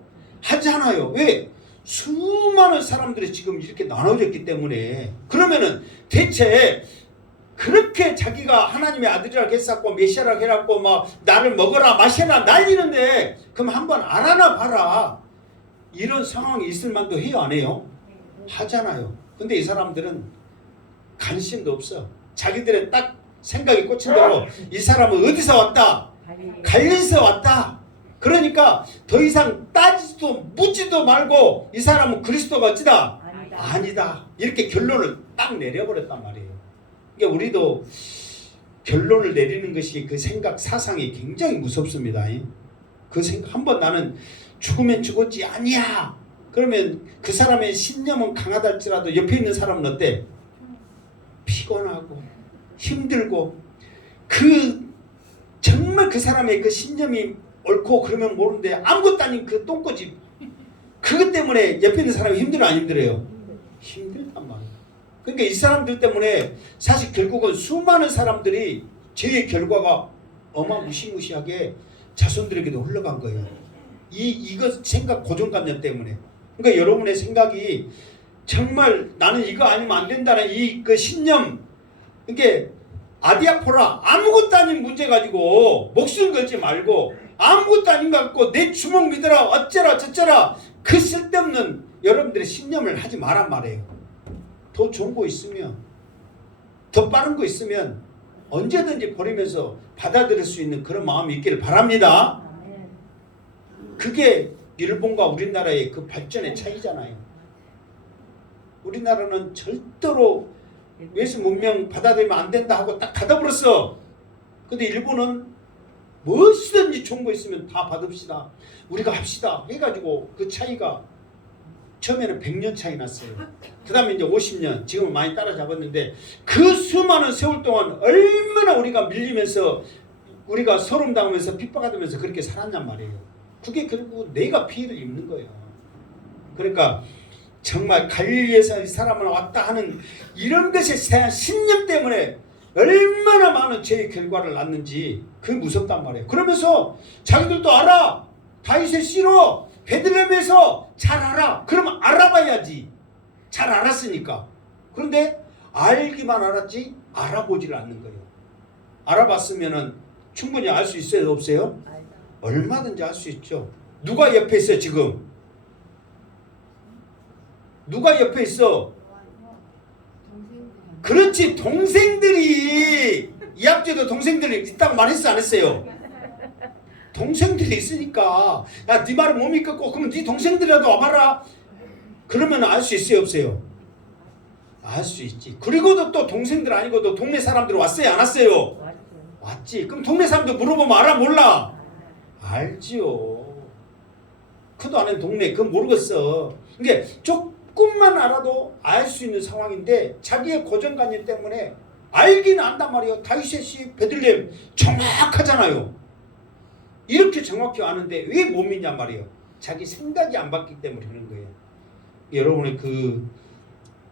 하잖아요. 왜? 수많은 사람들이 지금 이렇게 나눠졌기 때문에. 그러면은 대체 그렇게 자기가 하나님의 아들이라고 했었고 메시아라고 해갖고 막 나를 먹어라 마셔라 난리는데 그럼 한번 알아나 봐라. 이런 상황이 있을 만도 해요 안 해요? 하잖아요. 근데 이 사람들은 관심도 없어. 자기들의 딱 생각이 꽂힌 대로 이 사람은 어디서 왔다? 갈릴리에서 왔다. 그러니까 더 이상 따지지도 묻지도 말고 이 사람은 그리스도가 어찌다? 아니다. 이렇게 결론을 딱 내려버렸단 말이에요. 그러니까 우리도 결론을 내리는 것이 그 생각 사상이 굉장히 무섭습니다. 그 생각 한번 나는 죽으면 죽었지 아니야. 그러면 그 사람의 신념은 강하다 할지라도 옆에 있는 사람은 어때? 피곤하고 힘들고 정말 그 사람의 그 신념이 옳고 그러면 모르는데 아무것도 아닌 그 똥꼬집 그것 때문에 옆에 있는 사람이 힘들어 안 힘들어요? 힘들단 말이에요. 그러니까 이 사람들 때문에 사실 결국은 수많은 사람들이 죄의 결과가 어마무시무시하게 자손들에게도 흘러간 거예요. 이거 생각 고정관념 때문에. 그러니까 여러분의 생각이 정말 나는 이거 아니면 안 된다는 그 신념, 이게 아디아포라, 아무것도 아닌 문제 가지고 목숨 걸지 말고, 아무것도 아닌 것 같고 내 주먹 믿어라 어쩌라 저쩌라, 그 쓸데없는 여러분들의 신념을 하지 마란 말이에요. 더 좋은 거 있으면, 더 빠른 거 있으면 언제든지 버리면서 받아들일 수 있는 그런 마음이 있기를 바랍니다. 그게 일본과 우리나라의 그 발전의 차이잖아요. 우리나라는 절대로 외수 문명 받아들이면 안 된다 하고 딱 닫아버렸어. 근데 일본은 무엇이든지 좋은 거 있으면 다 받읍시다, 우리가 합시다 해가지고 그 차이가 처음에는 100년 차이 났어요. 그 다음에 이제 50년, 지금은 많이 따라잡았는데, 그 수많은 세월 동안 얼마나 우리가 밀리면서 우리가 소름당하면서 핍박받으면서 그렇게 살았냔 말이에요. 그게 결국 내가 피해를 입는 거예요. 그러니까 정말 갈릴리에서 이 사람을 왔다 하는 이런 것에 대한 신념 때문에 얼마나 많은 죄의 결과를 낳는지 그게 무섭단 말이에요. 그러면서 자기들도 알아. 다윗의 씨로 베들레헴에서 잘 알아. 그러면 알아봐야지. 잘 알았으니까. 그런데 알기만 알았지 알아보지를 않는 거예요. 알아봤으면은 충분히 알 수 있어요, 없어요? 얼마든지 알 수 있죠. 누가 옆에 있어 지금? 누가 옆에 있어? 그렇지, 동생들이. 이합제도 동생들이 있다고 말했어 안 했어요? 동생들이 있으니까, 야, 네 말을 못 믿겠고 그러면 네 동생들이라도 와봐라. 그러면 알 수 있어요, 없어요? 알 수 있지. 그리고도 또 동생들 아니고도 동네 사람들 왔어요, 안 왔어요? 왔지. 그럼 동네 사람들 물어보면 알아, 몰라? 알지요. 그도 아는 동네 그건 모르겠어. 그게 조금만 알아도 알 수 있는 상황인데 자기의 고정관념 때문에 알기는 안단 말이에요. 다윗의 씨 베들레헴 정확하잖아요. 이렇게 정확히 아는데 왜 못 믿냔 말이에요. 자기 생각이 안 바뀌기 때문에 그런 거예요. 여러분의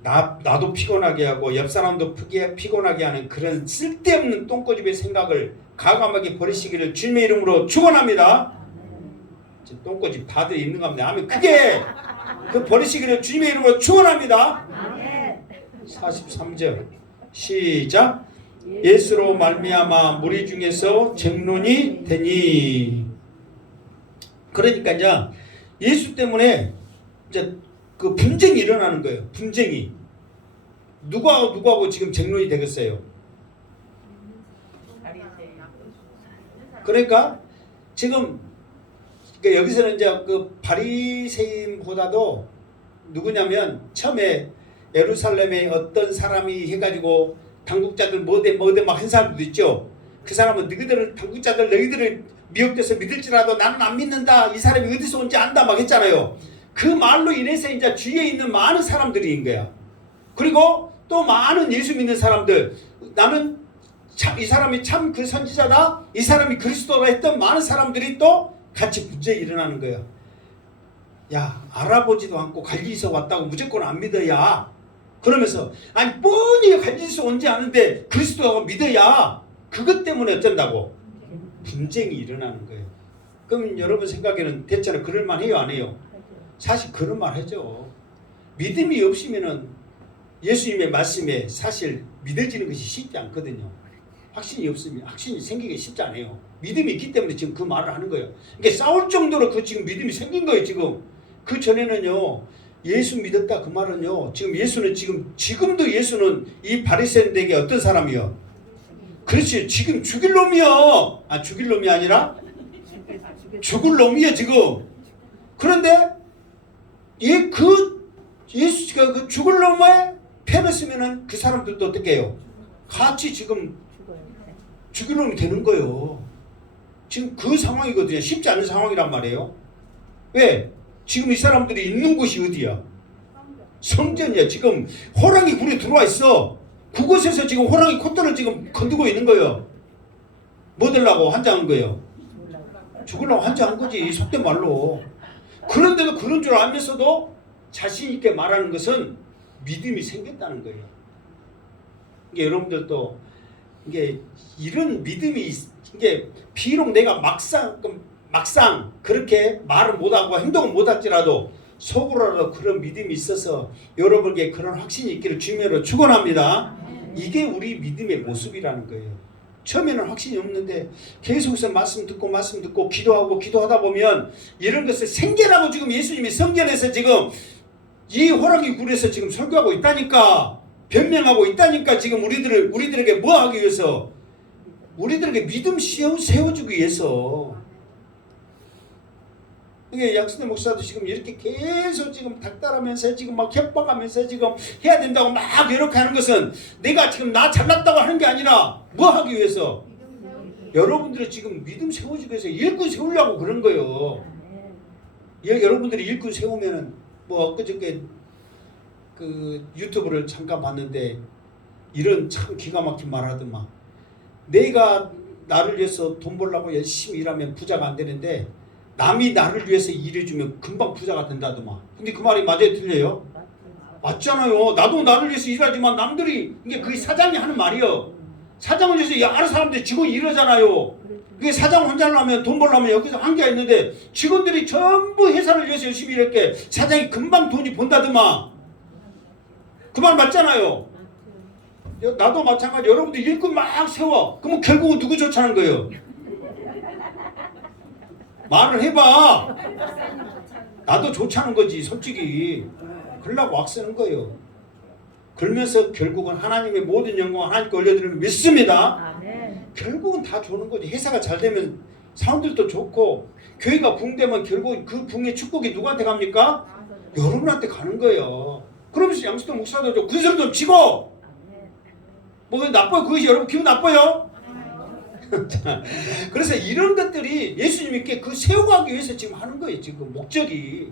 나도 피곤하게 하고 옆 사람도 피곤하게 하는 그런 쓸데없는 똥꼬집의 생각을 과감하게 버리시기를 주님의 이름으로 축원합니다. 똥꼬집 다들 있는 겁니다. 아멘. 크게 그 버리시기를 주님의 이름으로 축원합니다. 43절 시작. 예수로 말미암아 무리 중에서 쟁론이 되니. 그러니까 이제 예수 때문에 이제 그 분쟁이 일어나는 거예요. 분쟁이. 누구하고 지금 쟁론이 되겠어요? 그러니까 지금 여기서는 이제 그 바리새인보다도 누구냐면 처음에 예루살렘에 어떤 사람이 해가지고 당국자들 뭐대 막 한 사람도 있죠. 그 사람은 너희들 당국자들 너희들을 미혹돼서 믿을지라도 나는 안 믿는다. 이 사람이 어디서 온지 안다 막 했잖아요. 그 말로 인해서 이제 주위에 있는 많은 사람들인 거야. 그리고 또 많은 예수 믿는 사람들, 나는 참 이 사람이 참 그 선지자다, 이 사람이 그리스도다 했던 많은 사람들이 또 같이 분쟁이 일어나는 거예요. 야, 알아보지도 않고 갈릴리에서 왔다고 무조건 안 믿어야. 그러면서 아니 뻔히 갈릴리에서 온지 아는데 그리스도라고 믿어야. 그것 때문에 어쩐다고? 분쟁이 일어나는 거예요. 그럼 여러분 생각에는 대체로 그럴만 해요, 안 해요? 사실 그럴만 하죠. 믿음이 없으면은 예수님의 말씀에 사실 믿어지는 것이 쉽지 않거든요. 확신이 없으면 확신이 생기기 쉽지 않아요. 믿음이 있기 때문에 지금 그 말을 하는 거예요. 그러니까 싸울 정도로 그 지금 믿음이 생긴 거예요. 지금 그 전에는요, 예수 믿었다 그 말은요, 지금 예수는 지금도 예수는 이 바리새인들에게 어떤 사람이요? 그렇지, 지금 죽일 놈이요. 아, 죽일 놈이 아니라 죽을 놈이요 지금. 그런데 예수가 그 죽을 놈에 패를 쓰면은 그 사람들도 어떻게 해요? 같이 지금 죽일 놈이 되는 거예요. 지금 그 상황이거든요. 쉽지 않은 상황이란 말이에요. 왜? 지금 이 사람들이 있는 곳이 어디야? 성전이야. 지금 호랑이 굴에 들어와 있어. 그곳에서 지금 호랑이 콧대를 지금 건드고 있는 거예요. 뭐 들라고 환장한 거예요? 죽으려고 환장한 거지, 속된 말로. 그런데도 그런 줄 알면서도 자신 있게 말하는 것은 믿음이 생겼다는 거예요. 이게 여러분들도 이게 이런 믿음이 이게 비록 내가 막상 그렇게 말을 못하고 행동을 못할지라도 속으로라도 그런 믿음이 있어서 여러분에게 그런 확신이 있기를 주님으로 축원합니다. 이게 우리 믿음의 모습이라는 거예요. 처음에는 확신이 없는데 계속해서 말씀 듣고 기도하다 보면 이런 것을 생계라고 지금 예수님이 성전에서 지금 이 호랑이 굴에서 지금 설교하고 있다니까, 변명하고 있다니까. 지금 우리들에게 뭐 하기 위해서? 우리들에게 믿음 세워주기 위해서. 이게 양순대 목사도 지금 이렇게 계속 지금 닥달하면서 지금 막 협박하면서 지금 해야 된다고 막 이렇게 하는 것은 내가 지금 나 잘났다고 하는 게 아니라 뭐 하기 위해서? 여러분들이 지금 믿음 세워주기 위해서 일꾼 세우려고 그런 거예요. 여러분들이 일꾼 세우면은 뭐 엊그저께 그 유튜브를 잠깐 봤는데 이런 참 기가 막힌 말 하더만, 내가 나를 위해서 돈 벌려고 열심히 일하면 부자가 안 되는데 남이 나를 위해서 일해주면 금방 부자가 된다더만. 근데 그 말이 맞아요, 틀려요? 맞잖아요. 나도 나를 위해서 일하지만 남들이, 이게 그게 사장이 하는 말이요. 사장을 위해서 여러 사람들이 직원이 이러잖아요. 그게 사장 혼자를 하면 돈 벌려면 여기서 한계가 있는데 직원들이 전부 회사를 위해서 열심히 일할게 사장이 금방 돈이 번다더만. 그 말 맞잖아요. 나도 마찬가지. 여러분들 일꾼 막 세워. 그러면 결국은 누구 좋자는 거예요? 말을 해봐. 나도 좋자는 거지 솔직히. 그러려고 왁 쓰는 거예요. 그러면서 결국은 하나님의 모든 영광을 하나님께 올려드리는 믿습니다. 아멘. 결국은 다 좋은 거지. 회사가 잘 되면 사람들도 좋고, 교회가 붕되면 결국 그 붕의 축복이 누구한테 갑니까? 여러분한테 가는 거예요. 그러면서 양수도 목사도 좀 군소리 좀 치고, 뭐 나빠요? 그것이 여러분 기분 나빠요? 그래서 이런 것들이 예수님께 그 세워가기 위해서 지금 하는 거예요. 지금 목적이.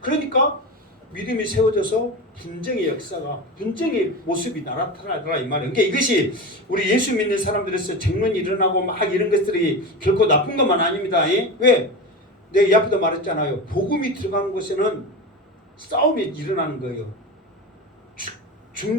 그러니까 믿음이 세워져서 분쟁의 역사가, 분쟁의 모습이 나타나더라 이 말이에요. 그러니까 이것이 우리 예수 믿는 사람들에서 쟁론이 일어나고 막 이런 것들이 결코 나쁜 것만 아닙니다. 왜? 내가 이 앞에도 말했잖아요. 복음이 들어가는 곳에는 싸움이 일어나는 거예요.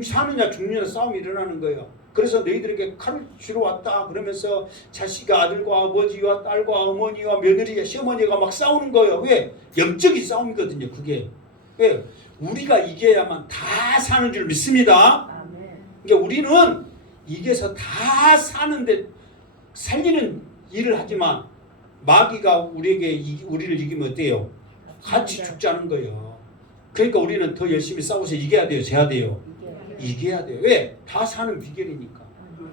사느냐 죽느냐 싸움이 일어나는 거예요. 그래서 너희들에게 칼을 주러 왔다 그러면서 자식과 아들과 아버지와 딸과 어머니와 며느리와 시어머니가 막 싸우는 거예요. 왜? 영적인 싸움이거든요. 그게. 왜? 우리가 이겨야만 다 사는 줄 믿습니다. 그러니까 우리는 이겨서 다 사는데 살리는 일을 하지만 마귀가 우리를 이기면 어때요? 같이 죽자는 거예요. 그러니까 우리는 더 열심히 싸워서 이겨야 돼요? 져야 돼요? 이겨야 돼요. 왜? 다 사는 비결이니까.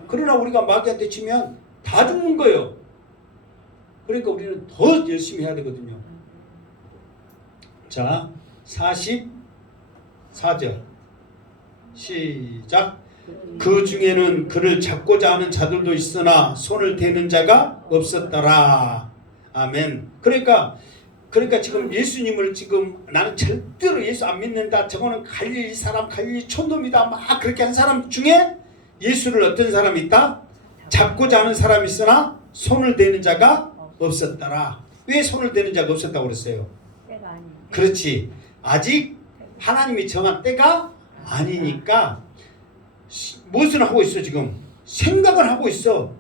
그러나 우리가 마귀한테 치면 다 죽는 거예요. 그러니까 우리는 더 열심히 해야 되거든요. 자, 44절 시작. 그 중에는 그를 잡고자 하는 자들도 있으나 손을 대는 자가 없었더라. 아멘. 그러니까 지금 예수님을 지금 나는 절대로 예수 안 믿는다, 저거는 갈릴리 사람, 갈릴리 촌놈이다 막 그렇게 한 사람 중에 예수를 어떤 사람이 있다? 잡고자 하는 사람이 있으나 손을 대는 자가 없었더라. 왜 손을 대는 자가 없었다고 그랬어요? 때가 아니에요. 그렇지. 아직 하나님이 정한 때가 아니니까 무엇을 하고 있어? 지금 생각을 하고 있어.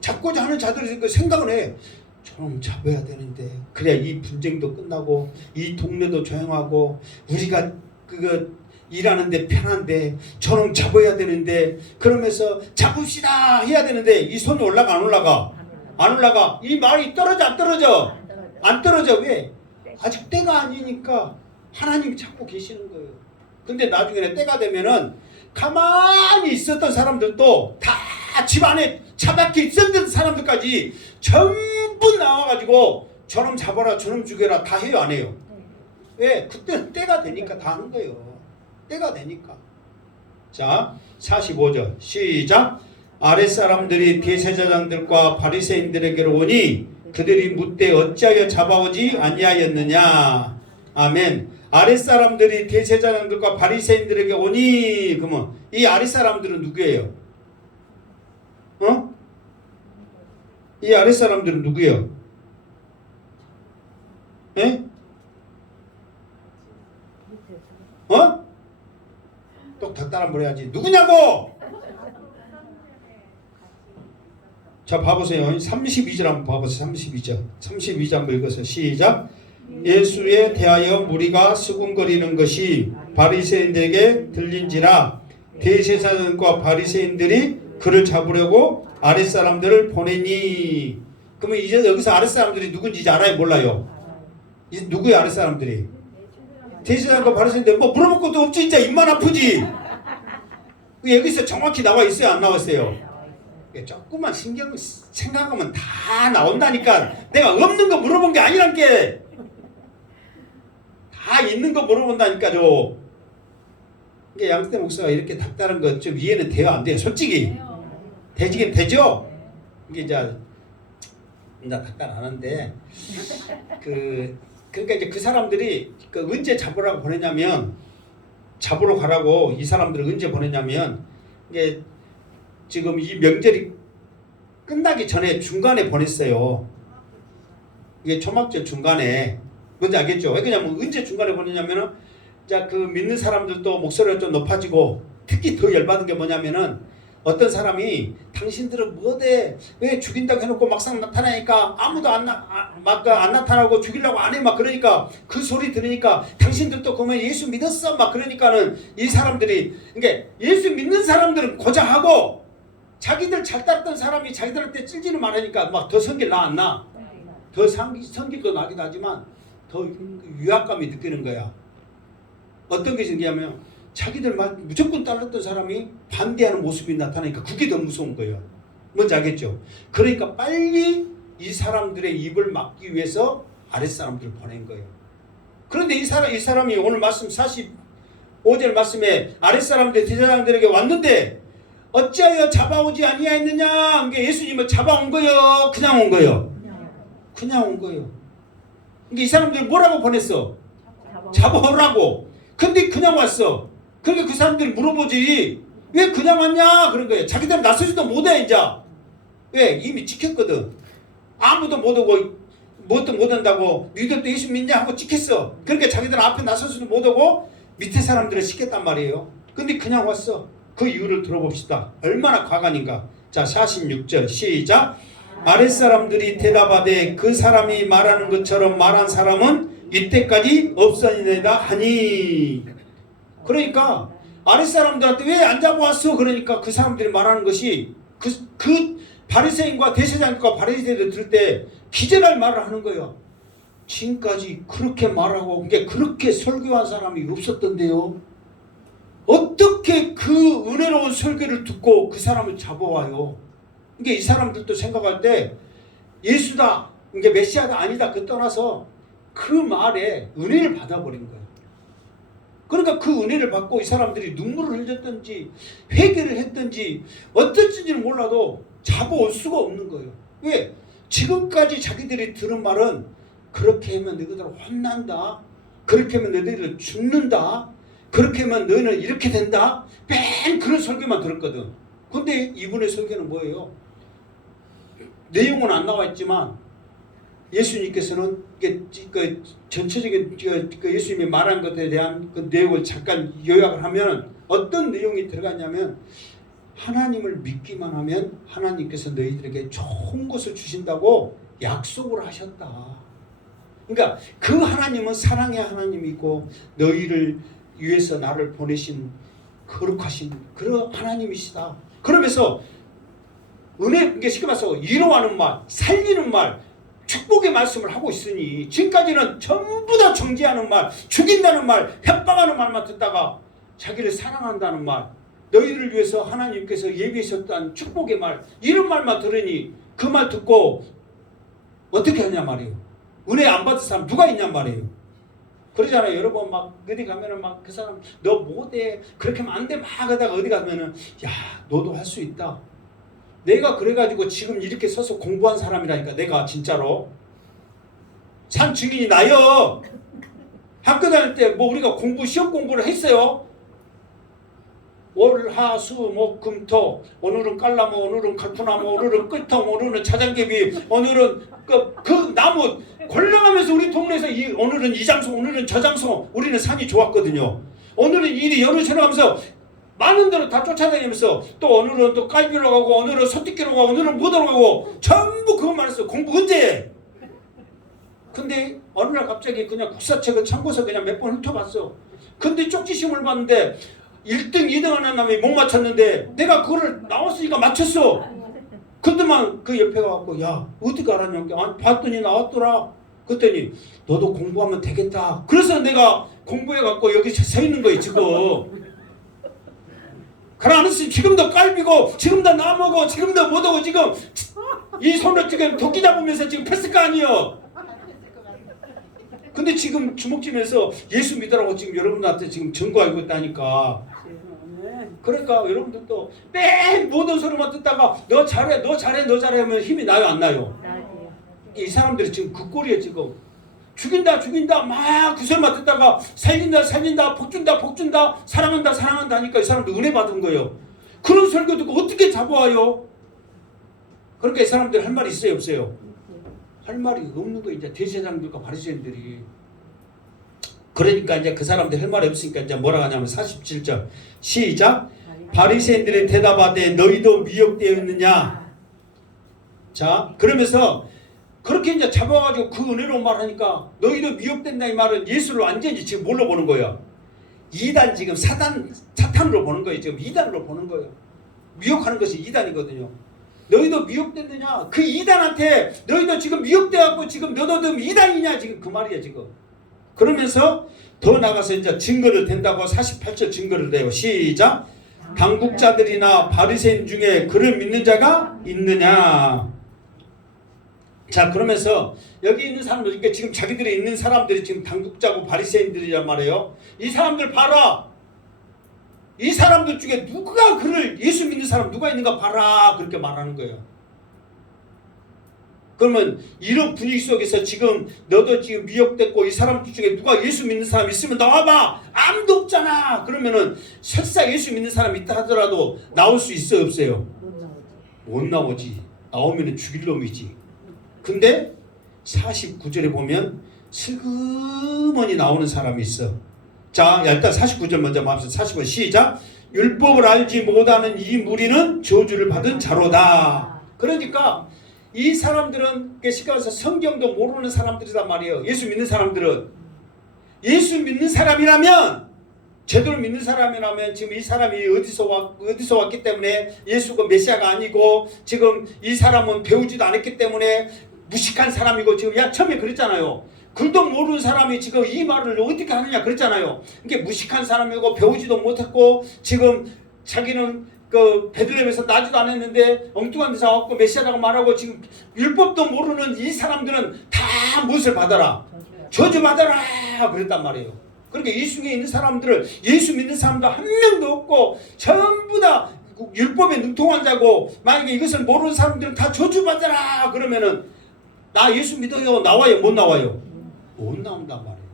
잡고자 하는 자들이 그 생각을 해. 저놈 잡아야 되는데 그래야 이 분쟁도 끝나고 이 동네도 조용하고 우리가 그거 일하는데 편한데 저놈 잡아야 되는데, 그러면서 잡읍시다 해야 되는데 이 손이 올라가 안 올라가? 안 올라가. 이 말이 떨어져 안 떨어져? 안 떨어져. 왜? 아직 때가 아니니까 하나님이 잡고 계시는 거예요. 근데 나중에 때가 되면은 가만히 있었던 사람들도 다 집안에 차박해 있었던 사람들까지 전부 나와가지고 저놈 잡아라 저놈 죽여라 다 해요 안 해요? 왜? 그때는 때가 되니까 다 하는 거예요. 때가 되니까. 자, 45절 시작. 아랫사람들이 대제사장들과 바리새인들에게로 오니 그들이 묻되 어찌하여 잡아오지 아니하였느냐. 아멘. 아랫사람들이 대제사장들과 바리새인들에게 오니, 그러면 이 아랫사람들은 누구예요? 이 아랫사람들은 누구예요? 예? 똑 닥달 한번 해야지. 누구냐고? 자 봐보세요. 32절 한번 봐보세요. 32절 한번 읽어서 시작. 예수에 대하여 무리가 수군거리는 것이 바리새인들에게 들린지라 대제사장과 바리새인들이 그를 잡으려고 아랫사람들을 보내니. 그러면 이제 여기서 아랫사람들이 누군지 이제 알아요? 몰라요? 이제 누구예요 아랫사람들이? 대제사장과 바리새인들 뭐 물어볼 것도 없지. 진짜 입만 아프지. 여기서 정확히 나와 있어요? 안 나왔어요? 조금만 신경 생각하면 다 나온다니까. 내가 없는 거 물어본 게 아니란 게. 다 있는 거 물어본다니까. 이게 양태 목사가 이렇게 닥다른 거 좀 이해는 돼요 안 돼요? 솔직히 되긴 되죠. 이게 이제 나 닥달 안 하는데 그러니까 이제 그 사람들이 언제 잡으라고 보내냐면 잡으러 가라고 이 사람들을 언제 보내냐면 이게 지금 이 명절이 끝나기 전에 중간에 보냈어요. 이게 초막절 중간에. 뭔지 알겠죠? 왜 그러냐면 언제 중간에 보내냐면은 자 그 믿는 사람들도 목소리가 좀 높아지고 특히 더 열받은 게 뭐냐면은 어떤 사람이 당신들은 뭐대 왜 죽인다고 해놓고 막상 나타나니까 아무도 안 나타나고 죽이려고 안 해 막 그러니까 그 소리 들으니까 당신들도 그러면 예수 믿었어 막 그러니까는 이 사람들이 그러니까 예수 믿는 사람들은 고자하고 자기들 잘 따랐던 사람이 자기들한테 찔지는 말하니까 막 더 성질 나 안 나? 더 성질도 나기도 하지만 더 위압감이 느끼는 거야. 어떤 게 생기냐면 자기들 무조건 따랐던 사람이 반대하는 모습이 나타나니까 그게 더 무서운 거예요. 뭔지 알겠죠? 그러니까 빨리 이 사람들의 입을 막기 위해서 아랫사람들을 보낸 거예요. 그런데 이 사람이 오늘 말씀 45절 말씀에 아랫사람들 대제사장들에게 왔는데 어찌하여 잡아오지 아니하였느냐. 그게 예수님을 잡아온 거예요? 그냥 온 거예요? 그냥 온 거예요. 그러니까 이 사람들 뭐라고 보냈어? 잡아오라고. 근데 그냥 왔어. 그러니까 그 사람들이 물어보지 왜 그냥 왔냐 그런 거예요. 자기들은 나서지도 못해 이제. 왜? 이미 지켰거든. 아무도 못 오고 뭣도 못 한다고 너희들도 예수 믿냐 하고 찍혔어. 그러니까 자기들은 앞에 나서지도 못 오고 밑에 사람들을 시켰단 말이에요. 근데 그냥 왔어. 그 이유를 들어봅시다. 얼마나 과간인가. 자 46절 시작. 아랫사람들이 대답하되 그 사람이 말하는 것처럼 말한 사람은 이때까지 없었느니라 하니. 그러니까 아랫사람들한테 왜 안 잡아왔어? 그러니까 그 사람들이 말하는 것이 그 바리새인과 대제사장과 바리새인들 들을 때 기절할 말을 하는 거예요. 지금까지 그렇게 말하고 그렇게 설교한 사람이 없었던데요. 어떻게 그 은혜로운 설교를 듣고 그 사람을 잡아와요? 이게 이 사람들도 생각할 때 예수다, 이게 메시아다 아니다 그 떠나서 그 말에 은혜를 받아버린 거예요. 그러니까 그 은혜를 받고 이 사람들이 눈물을 흘렸든지 회개를 했든지 어떻든지는 몰라도 잡아올 수가 없는 거예요. 왜? 지금까지 자기들이 들은 말은 그렇게 하면 너희들 혼난다. 그렇게 하면 너희들 죽는다. 그렇게 하면 너희는 이렇게 된다. 맨 그런 설교만 들었거든. 근데 이분의 설교는 뭐예요? 내용은 안 나와 있지만 예수님께서는 그 전체적인 그 예수님이 말한 것에 대한 그 내용을 잠깐 요약을 하면 어떤 내용이 들어갔냐면 하나님을 믿기만 하면 하나님께서 너희들에게 좋은 것을 주신다고 약속을 하셨다. 그러니까 그 하나님은 사랑의 하나님이고 너희를 위해서 나를 보내신 거룩하신 그런 하나님이시다. 그러면서 은혜, 이게 쉽게 말해서 위로하는 말, 살리는 말, 축복의 말씀을 하고 있으니 지금까지는 전부 다 정죄하는 말, 죽인다는 말, 협박하는 말만 듣다가 자기를 사랑한다는 말, 너희를 위해서 하나님께서 예비하셨다는 축복의 말, 이런 말만 들으니 그 말 듣고 어떻게 하냐 말이에요. 은혜 안 받은 사람 누가 있냐 말이에요. 그러잖아요. 여러분 막 어디 가면은 막 그 사람 너 못해 그렇게 하면 안 돼 막 하다가 어디 가면은 야 너도 할 수 있다. 내가 그래가지고 지금 이렇게 서서 공부한 사람이라니까. 내가 진짜로 산 증인이 나요. 학교 다닐 때 뭐 우리가 시험 공부를 했어요. 월, 하, 수, 목, 금, 토. 오늘은 깔나무, 오늘은 칼푸나무, 오늘은 끌통, 오늘은 차장개비, 오늘은 그 나무 골라가면서 우리 동네에서 오늘은 이 장소, 오늘은 저 장소. 우리는 산이 좋았거든요. 오늘은 이리 열을 쳐나가면서 많은 데로 다 쫓아다니면서 또 오늘은 또 깔비로 가고 오늘은 소띠기로 가고 오늘은 뭐더러 가고 전부 그것만 했어. 공부 언제 해? 근데 어느 날 갑자기 그냥 국사책을 참고서 그냥 몇 번 훑어봤어. 근데 쪽지심을 봤는데 1등, 2등 하는 놈이 못 맞췄는데 내가 그거를 나왔으니까 맞췄어. 근데만 그 옆에 가갖고 야 어떻게 알았냐? 아니 봤더니 나왔더라. 그랬더니 너도 공부하면 되겠다. 그래서 내가 공부해갖고 여기 서 있는 거예요 지금. 그러나 안 했으면 지금도 깔비고 지금도 나무고 지금도 못하고 지금 이 손을 지금 도끼 잡으면서 지금 폈을 거 아니에요. 근데 지금 주먹쥐면서 예수 믿으라고 지금 여러분들한테 지금 증거하고 있다니까. 그러니까 여러분들도 맨 모든 소리만 듣다가 너 잘해 너 잘해 너 잘해 하면 힘이 나요 안 나요? 나요. 이 사람들이 지금 그 꼴이에요 지금. 죽인다 죽인다 막 그 소리만 듣다가 살린다 살린다 복준다 복준다 사랑한다 사랑한다 하니까 이 사람들 은혜 받은 거예요. 그런 설교 듣고 어떻게 잡아와요? 그러니까 이 사람들 할 말이 있어요 없어요? 할 말이 없는 거 이제 대제사장들과 바리새인들이. 그러니까 이제 그 사람들 할 말이 없으니까 이제 뭐라 하냐면 47절 시작. 바리새인들이 대답하되 너희도 미혹되어 있느냐. 자 그러면서 그렇게 이제 잡아가지고 그 은혜로 말하니까 너희도 미혹된다 이 말은 예수를 완전히 지금 뭘로 보는 거예요? 이단 지금 사탄으로 보는 거예요. 지금 이단으로 보는 거예요. 미혹하는 것이 이단이거든요. 너희도 미혹됐느냐? 그 이단한테 너희도 지금 미혹돼갖고 지금 너도 이단이냐 지금 그 말이야 지금. 그러면서 더 나가서 이제 증거를 댄다고 48절 증거를 대요. 시작. 당국자들이나 바리새인 중에 그를 믿는 자가 있느냐? 자 그러면서 여기 있는 사람들 그러니까 지금 자기들이 있는 사람들이 지금 당국자고 바리새인들이란 말이에요. 이 사람들 봐라. 이 사람들 중에 누가 그를 예수 믿는 사람 누가 있는가 봐라 그렇게 말하는 거예요. 그러면 이런 분위기 속에서 지금 너도 지금 미혹됐고 이 사람들 중에 누가 예수 믿는 사람 있으면 나와봐. 아무도 없잖아. 그러면은 설사 예수 믿는 사람 있다 하더라도 나올 수 있어요 없어요? 못 나오지. 나오면 죽일 놈이지. 근데 49절에 보면 슬그머니 나오는 사람이 있어. 자 일단 49절 먼저 봅시다. 45절 시작. 율법을 알지 못하는 이 무리는 저주를 받은 자로다. 그러니까 이 사람들은 시가서 성경도 모르는 사람들이란 말이에요. 예수 믿는 사람들은. 예수 믿는 사람이라면 제대로 믿는 사람이라면 지금 이 사람이 어디서 왔기 때문에 예수가 메시아가 아니고 지금 이 사람은 배우지도 않았기 때문에 무식한 사람이고 지금 처음에 그랬잖아요. 글도 모르는 사람이 지금 이 말을 어떻게 하느냐 그랬잖아요. 이게 무식한 사람이고 배우지도 못했고 지금 자기는 그 베들레헴에서 나지도 않았는데 엉뚱한 데서 왔고 메시아라고 말하고 지금 율법도 모르는 이 사람들은 다 무엇을 받아라? 저주 받아라 그랬단 말이에요. 그러니까 이 중에 있는 사람들을 예수 믿는 사람도 한 명도 없고 전부 다 율법에 능통한 자고 만약에 이것을 모르는 사람들은 다 저주 받아라 그러면은 나 예수 믿어요 나와요 못 나와요? 못 나온단 말이에요.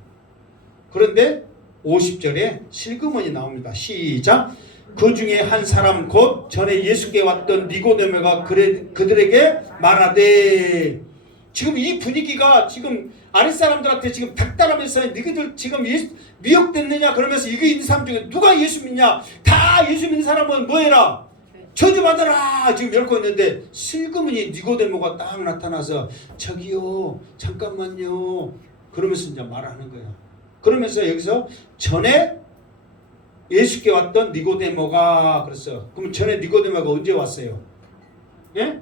그런데 50절에 슬그머니 나옵니다. 시작. 그 중에 한 사람 곧 전에 예수께 왔던 니고데모가 그들에게 말하되. 지금 이 분위기가 지금 아랫사람들한테 지금 닥달하면서 너희들 지금 미혹됐느냐 그러면서 이게 있는 사람 중에 누가 예수 믿냐? 다 예수 믿는 사람은 뭐해라? 저주받아라 지금 이러고 있는데 슬그머니 니고데모가 딱 나타나서 저기요 잠깐만요 그러면서 이제 말하는 거야. 그러면서 여기서 전에 예수께 왔던 니고데모가 그랬어. 그럼 전에 니고데모가 언제 왔어요? 예?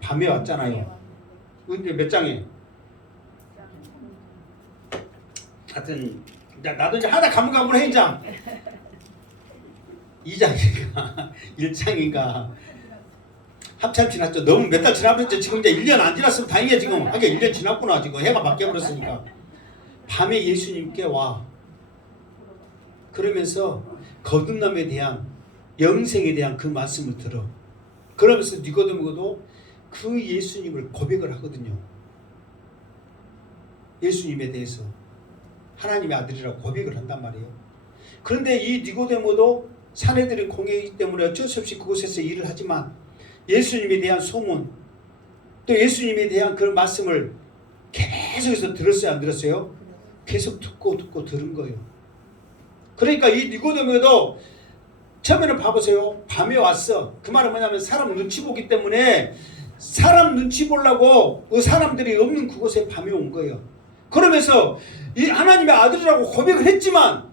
밤에 왔잖아요. 언제 몇 장에? 하여튼 나도 이제 하나 가물가물해 이제 2장인가 1장인가 한참 지났죠. 너무 몇 달 지나버렸죠. 지금 이제 1년 안 지났으면 다행이야. 지금 하긴 1년 지났구나. 지금 해가 바뀌어버렸으니까. 밤에 예수님께 와. 그러면서 거듭남에 대한 영생에 대한 그 말씀을 들어. 그러면서 니고데모도 그 예수님을 고백을 하거든요. 예수님에 대해서 하나님의 아들이라고 고백을 한단 말이에요. 그런데 이 니고데모도 사내들의 공예이기 때문에 어쩔 수 없이 그곳에서 일을 하지만 예수님에 대한 소문 또 예수님에 대한 그 말씀을 계속해서 들었어요 안 들었어요? 계속 듣고 들은 거예요. 그러니까 이 니고데모도 처음에는 봐보세요. 밤에 왔어. 그 말은 뭐냐면 사람 눈치 보기 때문에 사람 눈치 보려고 그 사람들이 없는 그곳에 밤에 온 거예요. 그러면서 이 하나님의 아들이라고 고백을 했지만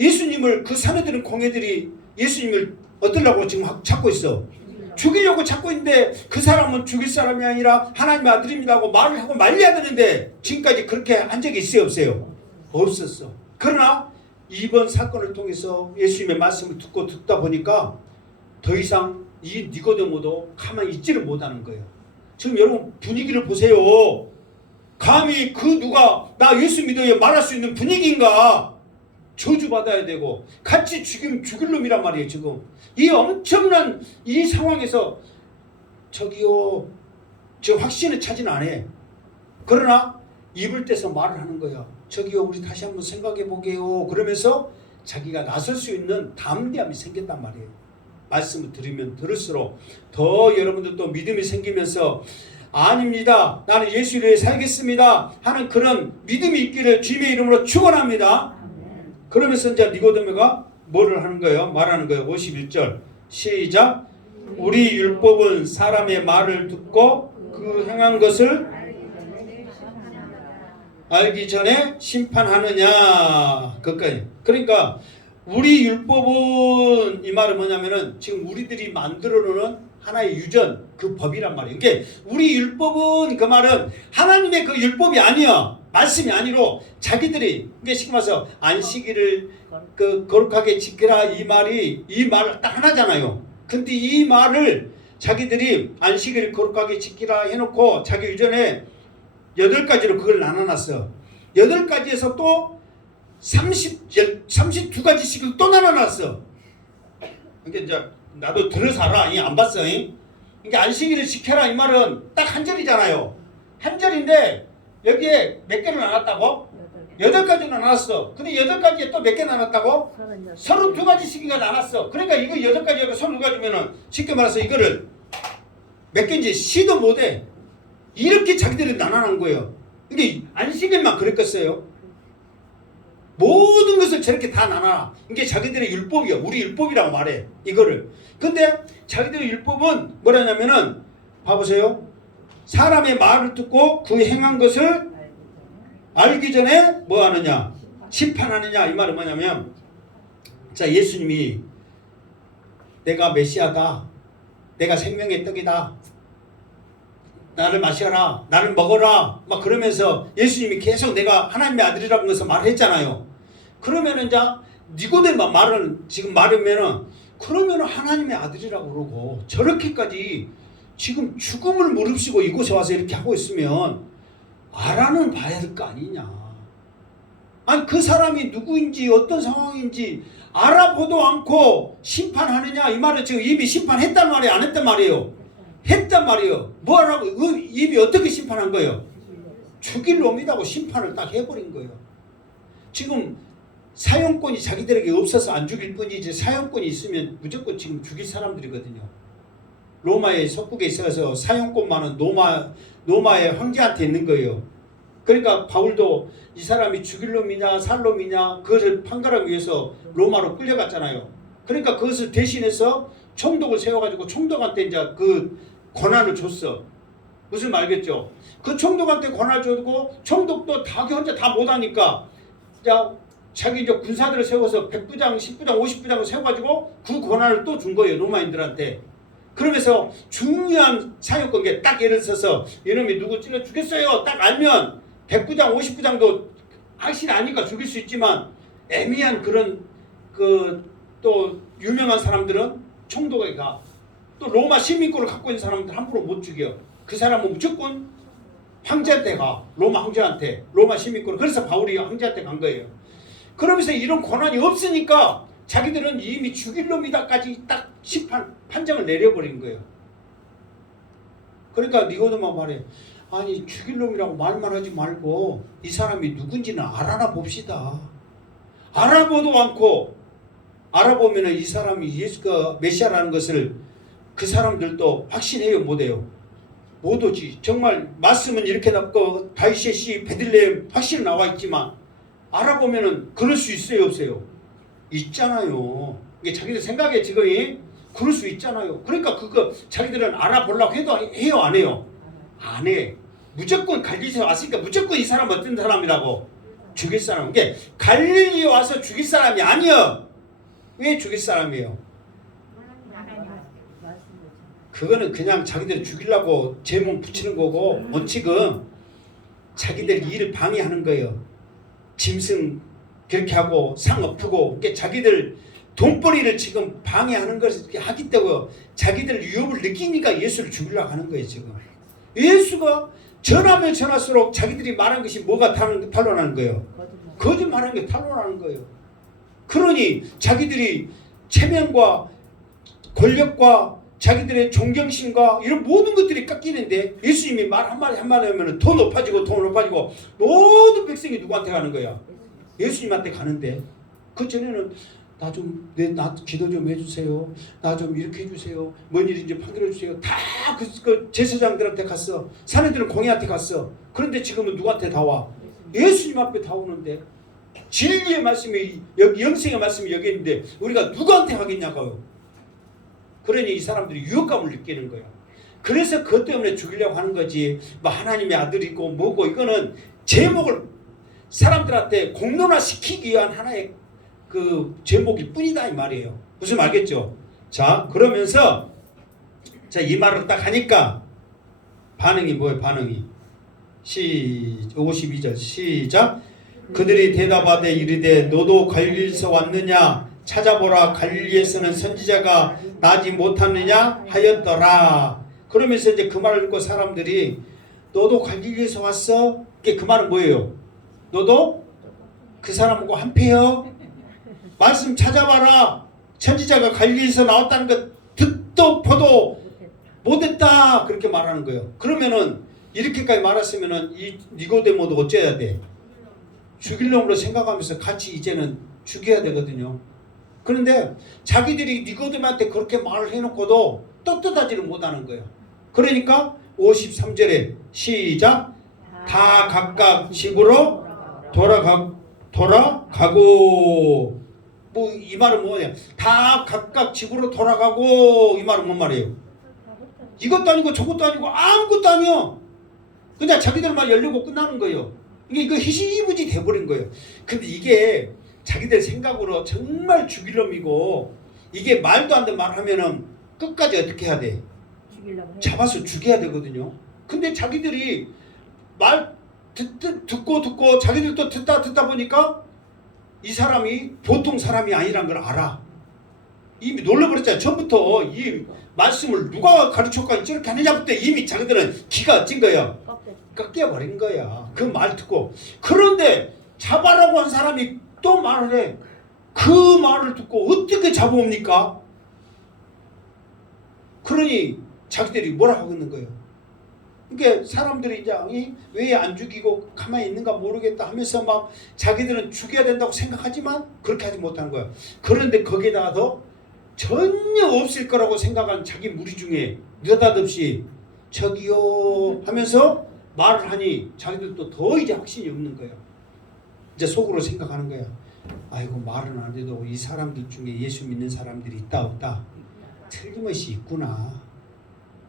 예수님을 그 사내들은 공회들이 예수님을 얻으려고 지금 찾고 있어. 죽이려고 찾고 있는데 그 사람은 죽일 사람이 아니라 하나님의 아들입니다 하고 말을 하고 말려야 되는데 지금까지 그렇게 한 적이 있어요 없어요? 없었어. 그러나 이번 사건을 통해서 예수님의 말씀을 듣다 보니까 더 이상 이 니고데모도 가만히 있지를 못하는 거예요. 지금 여러분 분위기를 보세요. 감히 그 누가 나 예수 믿어요 말할 수 있는 분위기인가? 저주받아야 되고 같이 죽일 놈이란 말이에요. 지금 이 엄청난 이 상황에서 저기요 지금 확신을 차진 않아. 그러나 입을 떼서 말을 하는 거야. 저기요 우리 다시 한번 생각해 보게요. 그러면서 자기가 나설 수 있는 담대함이 생겼단 말이에요. 말씀을 들으면 들을수록 더 여러분들도 믿음이 생기면서 아닙니다. 나는 예수를 위해 살겠습니다 하는 그런 믿음이 있기를 주님의 이름으로 축원합니다. 그러면서 이제 니고데모가 뭐를 하는 거예요? 말하는 거예요. 51절 시작. 우리 율법은 사람의 말을 듣고 그 행한 것을 알기 전에 심판하느냐. 그까지. 그러니까 우리 율법은 이 말은 뭐냐면은 지금 우리들이 만들어 놓은 하나의 유전 그 법이란 말이에요. 이게 우리 율법은 그 말은 하나님의 그 율법이 아니야. 말씀이 아니로 자기들이 이게 쉽게 말해서 안식일을 그 거룩하게 지키라 이 말 딱 하나잖아요. 근데 이 말을 자기들이 안식일을 거룩하게 지키라 해놓고 자기 유전에 8가지로 그걸 나눠놨어. 8가지에서 또 32가지씩을 또 나눠놨어. 그러니까 이제 나도 들어서 알아. 안 봤어. 그러니까 안식일을 지켜라 이 말은 딱 한 절이잖아요. 한 절인데 여기에 몇 개를 나눴다고? 8가지로 나눴어. 근데 8가지에 또 몇 개 나눴다고? 32가지씩인가 나눴어. 그러니까 이거 8가지하고 32가지면은 쉽게 말해서 이거를 몇 개인지 시도 못해. 이렇게 자기들이 나눠놓은 거예요. 근데 안식일만 그랬겠어요? 모든 것을 저렇게 다 나눠. 이게 자기들의 율법이야. 우리 율법이라고 말해. 이거를. 근데 자기들의 율법은 뭐라냐면은 봐보세요. 사람의 말을 듣고 그 행한 것을 알기 전에 뭐 하느냐? 심판하느냐. 이 말은 뭐냐면 자 예수님이 내가 메시아다. 내가 생명의 떡이다. 나를 마셔라. 나를 먹어라. 막 그러면서 예수님이 계속 내가 하나님의 아들이라는 것을 말했잖아요. 그러면은 자 니고데모 말을 지금 말하면은 그러면은 하나님의 아들이라고 그러고 저렇게까지 지금 죽음을 무릅쓰고 이곳에 와서 이렇게 하고 있으면 알아는 봐야 될 거 아니냐. 아니 그 사람이 누구인지 어떤 상황인지 알아보도 않고 심판하느냐. 이 말은 지금 이미 심판했단 말이에요? 안 했단 말이에요? 했단 말이에요. 뭐라고 이미 어떻게 심판한 거예요? 죽일 놈이라고 심판을 딱 해버린 거예요. 지금 사형권이 자기들에게 없어서 안 죽일 뿐이지 사형권이 있으면 무조건 지금 죽일 사람들이거든요. 로마의 속국에 있어서 사형권만은 로마의 황제한테 있는 거예요. 그러니까 바울도 이 사람이 죽일 놈이냐 살 놈이냐 그것을 판가르기 위해서 로마로 끌려갔잖아요. 그러니까 그것을 대신해서 총독을 세워가지고 총독한테 이제 그 권한을 줬어. 무슨 말 알겠죠? 그 총독한테 권한을 줬고 총독도 자기 혼자 다 못하니까 자기 이제 군사들을 세워서 100부장, 10부장, 50부장을 세워가지고 그 권한을 또 준 거예요. 로마인들한테. 그러면서 중요한 사역관계 딱 예를 들어서 이놈이 누구 찔러 죽겠어요. 딱 알면 100부장, 50부장도 확실히 아니까 죽일 수 있지만 애매한 그런 그 또 유명한 사람들은 총독에 가. 또 로마 시민권을 갖고 있는 사람들 함부로 못 죽여. 그 사람은 무조건 황제한테 가. 로마 황제한테. 로마 시민권. 그래서 바울이 황제한테 간 거예요. 그러면서 이런 권한이 없으니까 자기들은 이미 죽일 놈이다까지 딱 판정을 내려버린 거예요. 그러니까 니고데모 말해. 아니 죽일 놈이라고 말만 하지 말고 이 사람이 누군지는 알아나 봅시다. 알아보도 않고 알아보면 이 사람이 예수가 메시아라는 것을 그 사람들도 확신해요 못해요? 못 오지. 정말 말씀은 이렇게 나고 다윗의 시 베들레헴 확실히 나와 있지만 알아보면은 그럴 수 있어요 없어요? 있잖아요. 이게 자기들 생각에 지금 그럴 수 있잖아요. 그러니까 그거 자기들은 알아보려고 해도 해요, 안 해요? 안 해. 무조건 갈릴리에서 왔으니까 무조건 이 사람 어떤 사람이라고? 죽일 사람. 이게 갈릴리에 와서 죽일 사람이 아니여. 왜 죽일 사람이에요? 그거는 그냥 자기들 죽이려고 제몸 붙이는 거고, 원칙은 자기들 일을 방해하는 거예요. 짐승 그렇게 하고 상 엎고, 그러니까 자기들 돈벌이를 지금 방해하는 것을 하기 때문에 자기들 위협을 느끼니까 예수를 죽이려고 하는 거예요. 지금 예수가 전하면 전할수록 자기들이 말한 것이 뭐가 탄로나는 거예요? 거짓말하는 게 탄로나는 거예요. 그러니 자기들이 체면과 권력과 자기들의 존경심과 이런 모든 것들이 깎이는데, 예수님이 말 한마디 하면 더 높아지고 더 높아지고 모든 백성이 누구한테 가는 거야? 예수님한테 가는데, 그 전에는 나 기도 좀 해주세요. 나 좀 이렇게 해주세요. 뭔 일인지 판결해 주세요. 다 그 제사장들한테 갔어. 사내들은 공회한테 갔어. 그런데 지금은 누구한테 다 와? 예수님 앞에 다 오는데, 진리의 말씀이 여기, 영생의 말씀이 여기 있는데 우리가 누구한테 하겠냐고요. 그러니 이 사람들이 유혹감을 느끼는 거예요. 그래서 그것 때문에 죽이려고 하는 거지, 뭐 하나님의 아들이고 뭐고, 이거는 제목을 사람들한테 공론화시키기 위한 하나의 그 제목일 뿐이다 이 말이에요. 무슨 말겠죠? 자, 그러면서 자, 이 말을 딱 하니까 반응이 뭐예요? 반응이 52절 시작. 그들이 대답하되 이르되 너도 갈릴리에서 왔느냐? 찾아보라, 갈릴리에서는 선지자가 나지 못하느냐 하였더라. 그러면서 이제 그 말을 듣고 사람들이 너도 갈릴리에서 왔어? 그 말은 뭐예요? 너도 그 사람하고 한패여? 말씀 찾아봐라. 선지자가 갈릴리에서 나왔다는 것 듣도 보도 못했다. 그렇게 말하는 거예요. 그러면은 이렇게까지 말했으면은 이 니고데모도 어째야 돼? 죽일 놈으로 생각하면서 같이 이제는 죽여야 되거든요. 그런데 자기들이 니고데모한테 그렇게 말을 해놓고도 떳떳하지를 못하는 거예요. 그러니까 53절에 시작. 다 각각 집으로 돌아가고, 뭐 이 말은 뭐냐? 다 각각 집으로 돌아가고, 이 말은 뭔 말이에요? 이것도 아니고 저것도 아니고 아무것도 아니요. 그냥 자기들만 열려고 끝나는 거예요. 이게 희시부지 돼버린 거예요. 근데 이게 자기들 생각으로 정말 죽일 놈이고, 이게 말도 안 되는 말 하면은 끝까지 어떻게 해야 돼? 잡아서 죽여야 되거든요. 근데 자기들이 말 듣고 자기들도 듣다 보니까 이 사람이 보통 사람이 아니란 걸 알아. 이미 놀라버렸잖아요. 처음부터 이 말씀을 누가 가르쳐까 저렇게 하느냐부터 이미 자기들은 기가 어찐 거야. 꺾여버린 거야. 그 말 듣고. 그런데 잡아라고 한 사람이 또 말을 해. 그 말을 듣고 어떻게 잡아옵니까? 그러니 자기들이 뭐라 하고 있는 거예요. 그러니까 사람들이 이제 왜 안 죽이고 가만히 있는가 모르겠다 하면서 막 자기들은 죽여야 된다고 생각하지만 그렇게 하지 못하는 거예요. 그런데 거기에다가 더 전혀 없을 거라고 생각한 자기 무리 중에 느닷없이 저기요 하면서 말을 하니 자기들도 더 이제 확신이 없는 거예요. 이제 속으로 생각하는 거예요. 아이고, 말은 안 해도 이 사람들 중에 예수 믿는 사람들이 있다 없다? 틀림없이 있구나.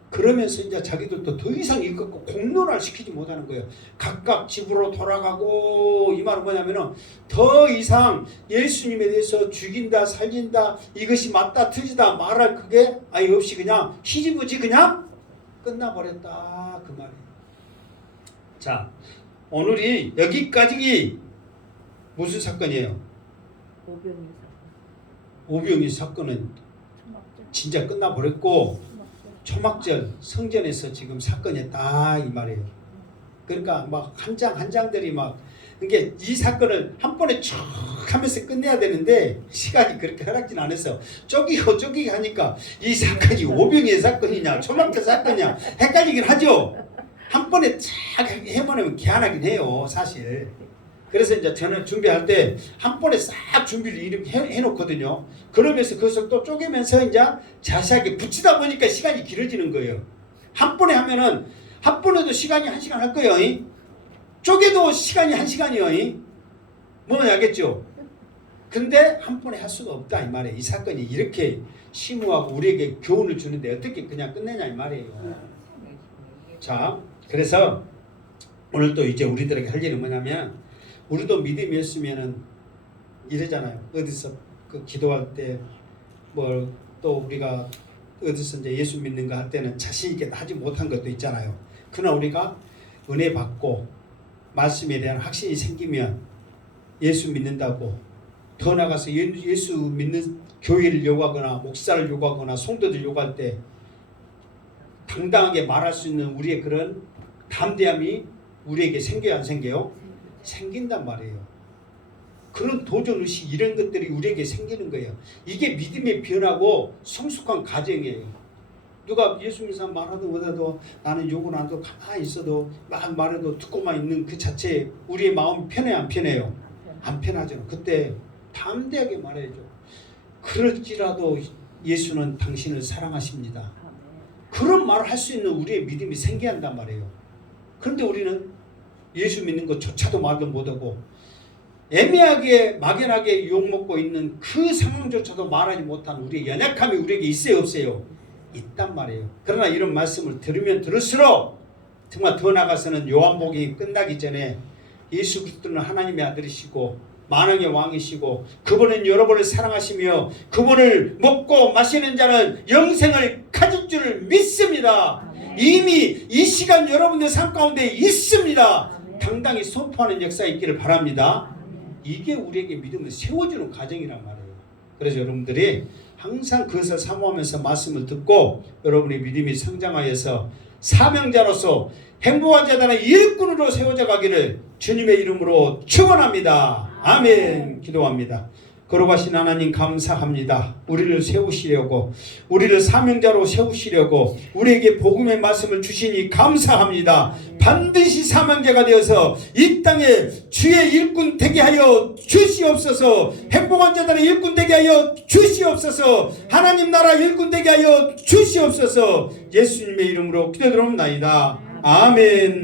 그러면서 이제 자기들도 더 이상 이거 공론화를 시키지 못하는 거예요. 각각 집으로 돌아가고, 이 말은 뭐냐면은 더 이상 예수님에 대해서 죽인다 살린다 이것이 맞다 틀리다 말할 그게 아예 없이 그냥 희지부지 그냥 끝나버렸다 그 말이에요. 자, 오늘이 여기까지 무슨 사건이에요? 오병이 사건은 진짜 끝나버렸고, 초막절 성전에서 지금 사건이었다 이 말이에요. 그러니까 막 한 장 한 장들이 막, 그러니까 이 사건을 한 번에 쭉 하면서 끝내야 되는데 시간이 그렇게 허락진 않았어요. 쪼기고 하니까 이 사건이 오병이의 사건이냐 초막절 사건이냐 헷갈리긴 하죠. 한 번에 쫙 해보내면 개안하긴 해요 사실. 그래서 이제 저는 준비할 때 한 번에 싹 준비를 이렇게 해놓거든요. 그러면서 그것을 또 쪼개면서 이제 자세하게 붙이다 보니까 시간이 길어지는 거예요. 한 번에 하면은 한 번에도 시간이 1시간 할 거예요. 쪼개도 시간이 1시간이요. 뭔지 알겠죠? 근데 한 번에 할 수가 없다 이 말이에요. 이 사건이 이렇게 심오하고 우리에게 교훈을 주는데 어떻게 그냥 끝내냐 이 말이에요. 자, 그래서 오늘 또 이제 우리들에게 할 일은 뭐냐면, 우리도 믿음이 없으면은 이러잖아요. 어디서 그 기도할 때 뭐 또 우리가 어디서 이제 예수 믿는 거 할 때는 자신 있게 하지 못한 것도 있잖아요. 그러나 우리가 은혜 받고 말씀에 대한 확신이 생기면 예수 믿는다고 더 나가서 예수 믿는 교회를 요구하거나 목사를 요구하거나 성도들 요구할 때 당당하게 말할 수 있는 우리의 그런 담대함이 우리에게 생겨야 안 생겨요? 생긴단 말이에요. 그런 도전의식 이런 것들이 우리에게 생기는 거예요. 이게 믿음의 변화고 성숙한 과정이에요. 누가 예수 믿는 사람 말하도 못해도 나는 욕은 안 하고 가만히 있어도 막 말해도 듣고만 있는 그 자체에 우리의 마음이 편해요 안 편해요? 안 편하죠. 그때 담대하게 말해야죠. 그럴지라도 예수는 당신을 사랑하십니다. 그런 말을 할 수 있는 우리의 믿음이 생겨야 한단 말이에요. 그런데 우리는 예수 믿는 것조차도 말도 못하고 애매하게 막연하게 욕먹고 있는 그 상황조차도 말하지 못한 우리의 연약함이 우리에게 있어요 없어요? 있단 말이에요. 그러나 이런 말씀을 들으면 들을수록 정말 더 나가서는 요한복음이 끝나기 전에 예수 그리스도는 하나님의 아들이시고 만왕의 왕이시고 그분은 여러분을 사랑하시며 그분을 먹고 마시는 자는 영생을 가질 줄을 믿습니다. 이미 이 시간 여러분들 삶 가운데 있습니다. 당당히 선포하는 역사 있기를 바랍니다. 이게 우리에게 믿음을 세워주는 과정이란 말이에요. 그래서 여러분들이 항상 그것을 사모하면서 말씀을 듣고 여러분의 믿음이 성장하여서 사명자로서 행복한 자들의 일꾼으로 세워져 가기를 주님의 이름으로 축원합니다. 아멘. 기도합니다. 거룩하신 하나님 감사합니다. 우리를 세우시려고 우리를 사명자로 세우시려고 우리에게 복음의 말씀을 주시니 감사합니다. 반드시 사명자가 되어서 이 땅에 주의 일꾼 되게 하여 주시옵소서. 행복한 자들의 일꾼 되게 하여 주시옵소서. 하나님 나라 일꾼 되게 하여 주시옵소서. 예수님의 이름으로 기도드립니다. 아멘.